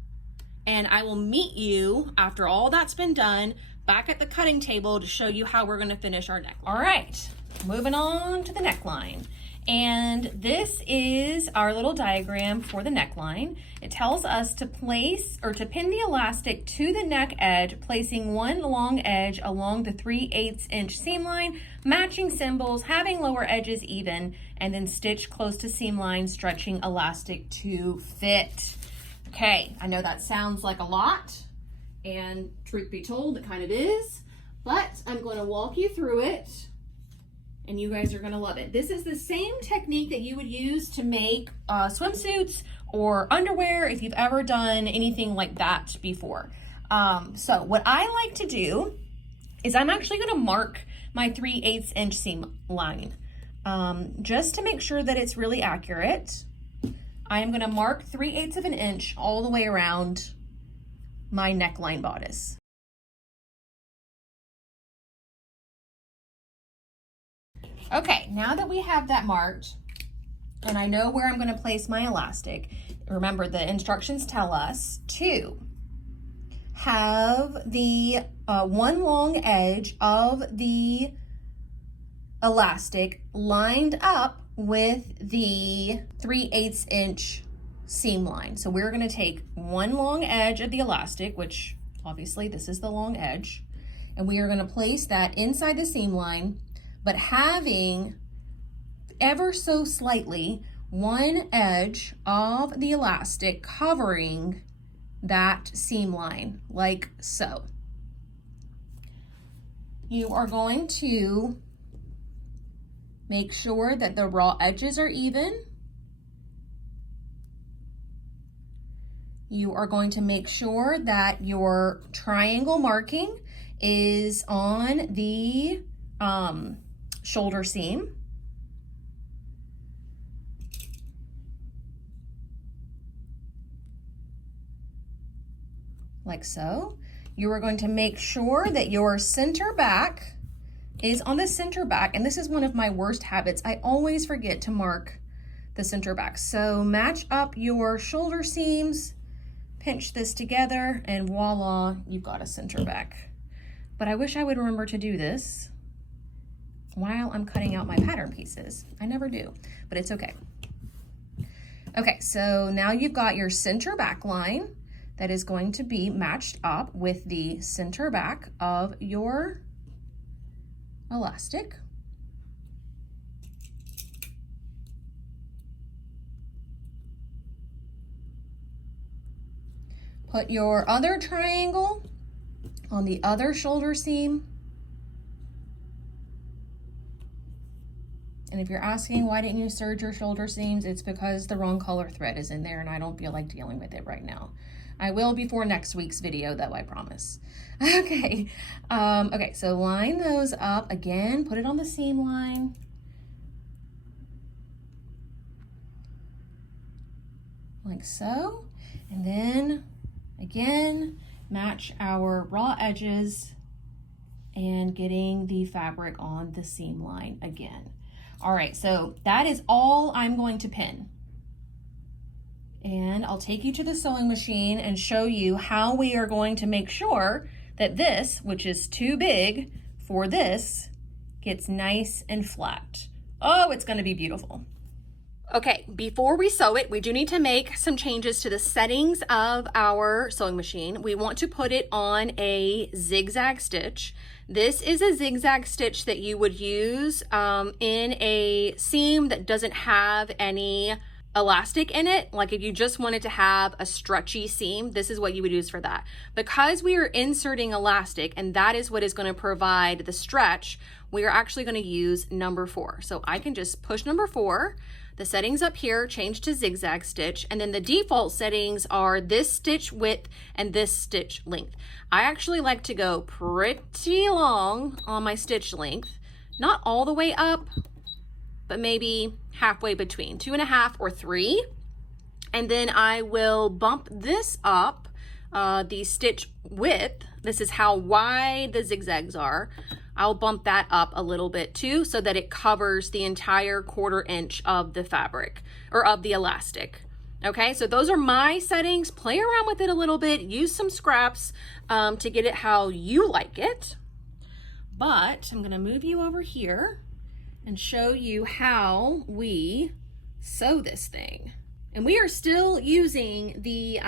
And I will meet you after all that's been done back at the cutting table to show you how we're gonna finish our neck. All right, moving on to the neckline. And this is our little diagram for the neckline. It tells us to place or to pin the elastic to the neck edge, placing one long edge along the 3/8 inch seam line, matching symbols, having lower edges even, and then stitch close to seam line, stretching elastic to fit. Okay, I know that sounds like a lot, and truth be told, it kind of is, but I'm going to walk you through it, and you guys are gonna love it. This is the same technique that you would use to make swimsuits or underwear if you've ever done anything like that before. So what I like to do is I'm actually gonna mark my 3/8 inch seam line. Just to make sure that it's really accurate, I am gonna mark 3/8 of an inch all the way around my neckline bodice. Okay, now that we have that marked, and I know where I'm gonna place my elastic, remember the instructions tell us to have the one long edge of the elastic lined up with the 3/8 inch seam line. So we're gonna take one long edge of the elastic, which obviously this is the long edge, and we are gonna place that inside the seam line, but having ever so slightly one edge of the elastic covering that seam line, like so. You are going to make sure that the raw edges are even. You are going to make sure that your triangle marking is on the shoulder seam. Like so. You are going to make sure that your center back is on the center back, and this is one of my worst habits. I always forget to mark the center back. So match up your shoulder seams, pinch this together, and voila, you've got a center back. But I wish I would remember to do this while I'm cutting out my pattern pieces. I never do, but it's okay. Okay, so now you've got your center back line that is going to be matched up with the center back of your elastic. Put your other triangle on the other shoulder seam. And if you're asking why didn't you serge your shoulder seams, it's because the wrong color thread is in there and I don't feel like dealing with it right now. I will before next week's video though, I promise. Okay, okay, so line those up again, put it on the seam line. Like so, and then again, match our raw edges and getting the fabric on the seam line again. All right, so that is all I'm going to pin. And I'll take you to the sewing machine and show you how we are going to make sure that this, which is too big for this, gets nice and flat. Oh, it's gonna be beautiful. Okay, before we sew it, we do need to make some changes to the settings of our sewing machine. We want to put it on a zigzag stitch. This is a zigzag stitch that you would use in a seam that doesn't have any elastic in it. Like if you just wanted to have a stretchy seam, this is what you would use for that. Because we are inserting elastic and that is what is going to provide the stretch, we are actually going to use number 4. So I can just push number 4. The settings up here change to zigzag stitch, and then the default settings are this stitch width and this stitch length. I actually like to go pretty long on my stitch length, not all the way up, but maybe halfway between 2.5 or 3. And then I will bump this up, the stitch width. This is how wide the zigzags are. I'll bump that up a little bit too, so that it covers the entire 1/4 inch of the fabric or of the elastic. Okay, so those are my settings. Play around with it a little bit, use some scraps to get it how you like it. But I'm gonna move you over here and show you how we sew this thing. And we are still using the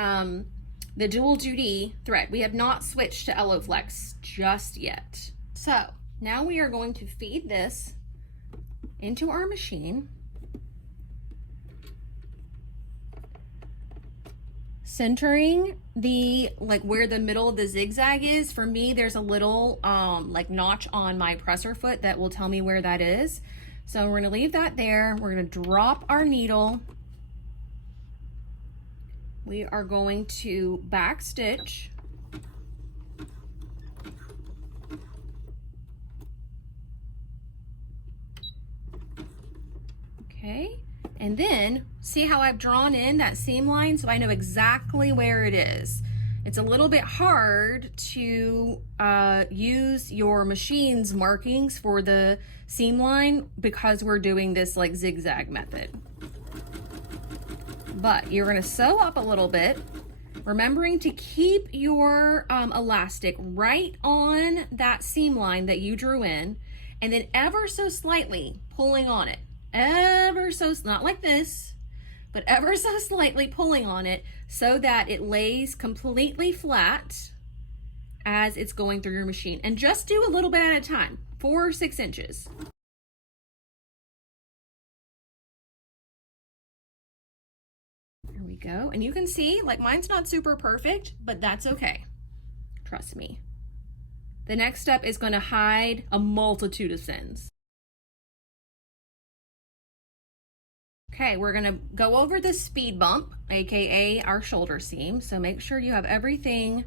dual duty thread. We have not switched to Eloflex just yet. So now we are going to feed this into our machine, centering the, like where the middle of the zigzag is. For me, there's a little like notch on my presser foot that will tell me where that is. So we're gonna leave that there. We're gonna drop our needle. We are going to back stitch. Okay, and then see how I've drawn in that seam line, so I know exactly where it is. It's a little bit hard to use your machine's markings for the seam line because we're doing this like zigzag method. But you're gonna sew up a little bit, remembering to keep your elastic right on that seam line that you drew in, and then ever so slightly pulling on it. Ever so, not like this, but ever so slightly pulling on it so that it lays completely flat as it's going through your machine. And just do a little bit at a time, 4 or 6 inches. There we go. And you can see, like, mine's not super perfect, but that's okay. Trust me. The next step is going to hide a multitude of sins. Okay, we're gonna go over the speed bump, AKA our shoulder seam. So make sure you have everything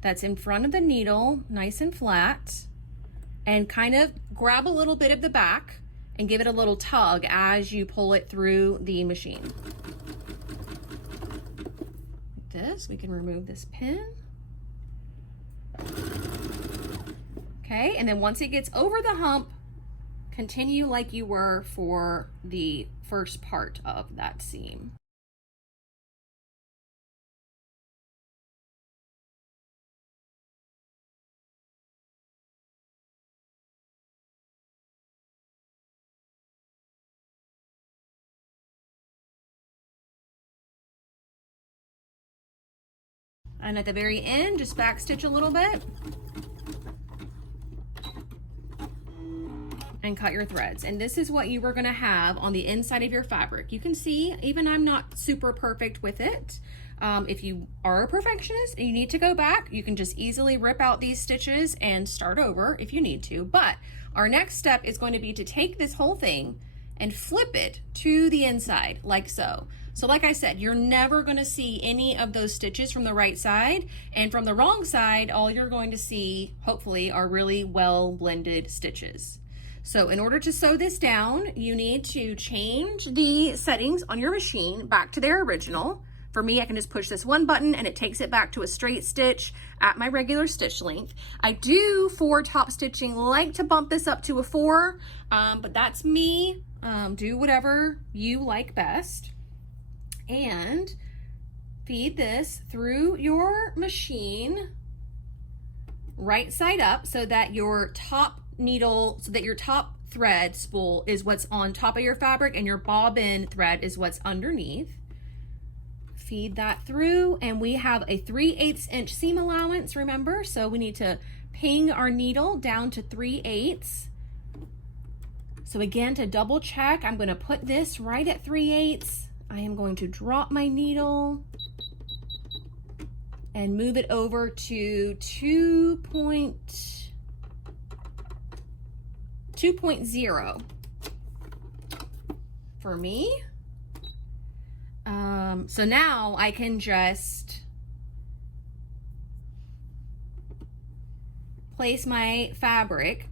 that's in front of the needle nice and flat, and kind of grab a little bit of the back and give it a little tug as you pull it through the machine. Like this, we can remove this pin. Okay, and then once it gets over the hump, continue like you were for the first part of that seam. And at the very end, just back stitch a little bit and cut your threads. And this is what you were gonna have on the inside of your fabric. You can see, even I'm not super perfect with it. If you are a perfectionist and you need to go back, you can just easily rip out these stitches and start over if you need to. But our next step is going to be to take this whole thing and flip it to the inside like so. So like I said, you're never gonna see any of those stitches from the right side, and from the wrong side, all you're going to see, hopefully, are really well blended stitches. So in order to sew this down, you need to change the settings on your machine back to their original. For me, I can just push this one button and it takes it back to a straight stitch at my regular stitch length. I do, for top stitching, like to bump this up to a 4, but that's me. Do whatever you like best. And feed this through your machine right side up so that your top needle, so that your top thread spool is what's on top of your fabric and your bobbin thread is what's underneath. Feed that through, and we have a 3/8 inch seam allowance, remember, so we need to ping our needle down to 3/8. So again, to double check, I'm going to put this right at 3/8. I am going to drop my needle and move it over to 2.0 for me. So now I can just place my fabric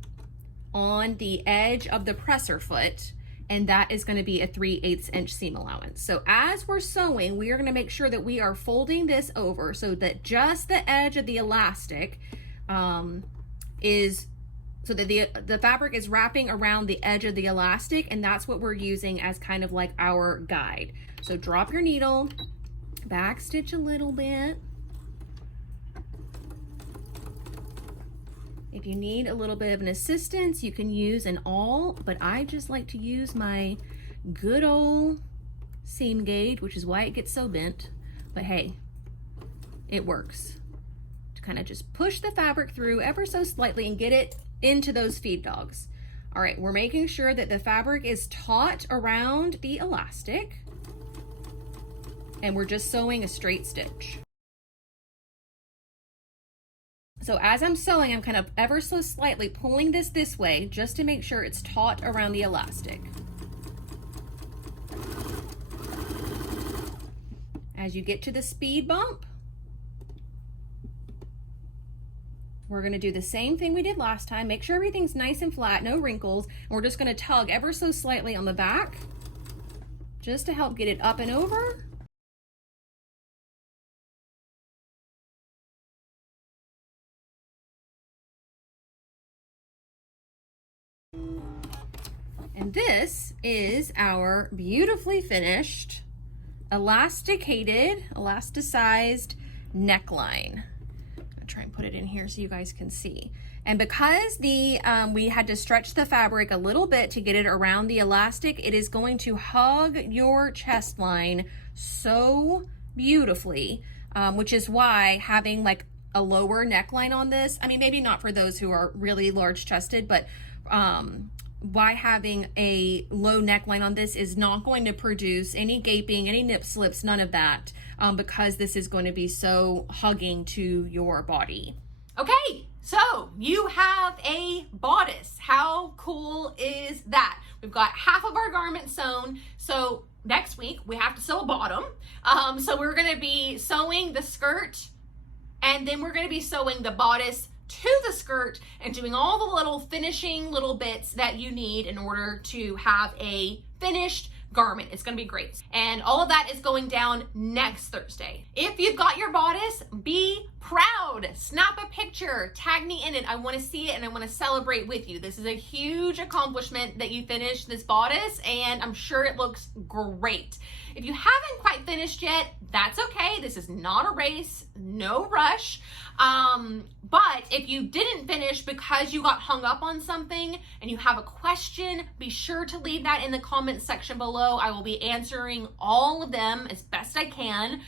on the edge of the presser foot, and that is going to be a 3/8 inch seam allowance. So as we're sewing, we are going to make sure that we are folding this over so that just the edge of the elastic is, so that the fabric is wrapping around the edge of the elastic, and that's what we're using as kind of like our guide. So drop your needle, back stitch a little bit. If you need a little bit of an assistance, you can use an awl, but I just like to use my good old seam gauge, which is why it gets so bent. But hey, it works. To kind of just push the fabric through ever so slightly and get it into those feed dogs. All right, we're making sure that the fabric is taut around the elastic, and we're just sewing a straight stitch. So as I'm sewing, I'm kind of ever so slightly pulling this way just to make sure it's taut around the elastic. As you get to the speed bump, we're going to do the same thing we did last time. Make sure everything's nice and flat, no wrinkles. And we're just going to tug ever so slightly on the back just to help get it up and over. And this is our beautifully finished, elasticized neckline. I'm gonna try and put it in here so you guys can see. And because we had to stretch the fabric a little bit to get it around the elastic, it is going to hug your chest line so beautifully, which is why having like a lower neckline on this, I mean, maybe not for those who are really large chested, but why having a low neckline on this is not going to produce any gaping, any nip slips, none of that, because this is going to be so hugging to your body. Okay, so you have a bodice. How cool is that? We've got half of our garment sewn, so next week we have to sew a bottom. So we're gonna be sewing the skirt, and then we're gonna be sewing the bodice to the skirt and doing all the little finishing little bits that you need in order to have a finished garment. It's gonna be great. And all of that is going down next Thursday. If you've got your bodice, be proud. Snap a picture, tag me in it. I wanna see it and I wanna celebrate with you. This is a huge accomplishment that you finished this bodice, and I'm sure it looks great. If you haven't quite finished yet, that's okay. This is not a race, no rush. But if you didn't finish because you got hung up on something and you have a question, be sure to leave that in the comments section below. I will be answering all of them as best I can.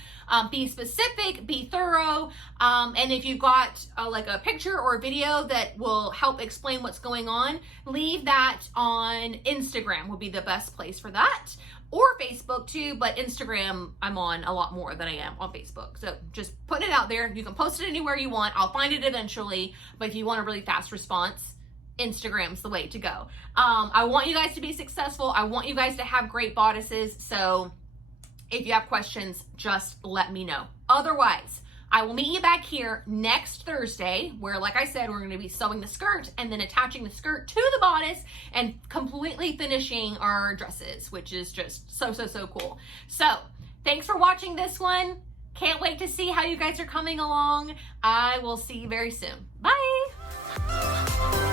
Be specific, be thorough, and if you've got like a picture or a video that will help explain what's going on, leave that on Instagram would be the best place for that. Or Facebook too, but Instagram I'm on a lot more than I am on Facebook. So just put it out there. You can post it anywhere you want. I'll find it eventually, but if you want a really fast response, Instagram's the way to go. I want you guys to be successful. I want you guys to have great bodices. So if you have questions, just let me know. Otherwise, I will meet you back here next Thursday where, like I said, we're going to be sewing the skirt and then attaching the skirt to the bodice and completely finishing our dresses, which is just so cool. So thanks for watching this one. Can't wait to see how you guys are coming along. I will see you very soon. Bye.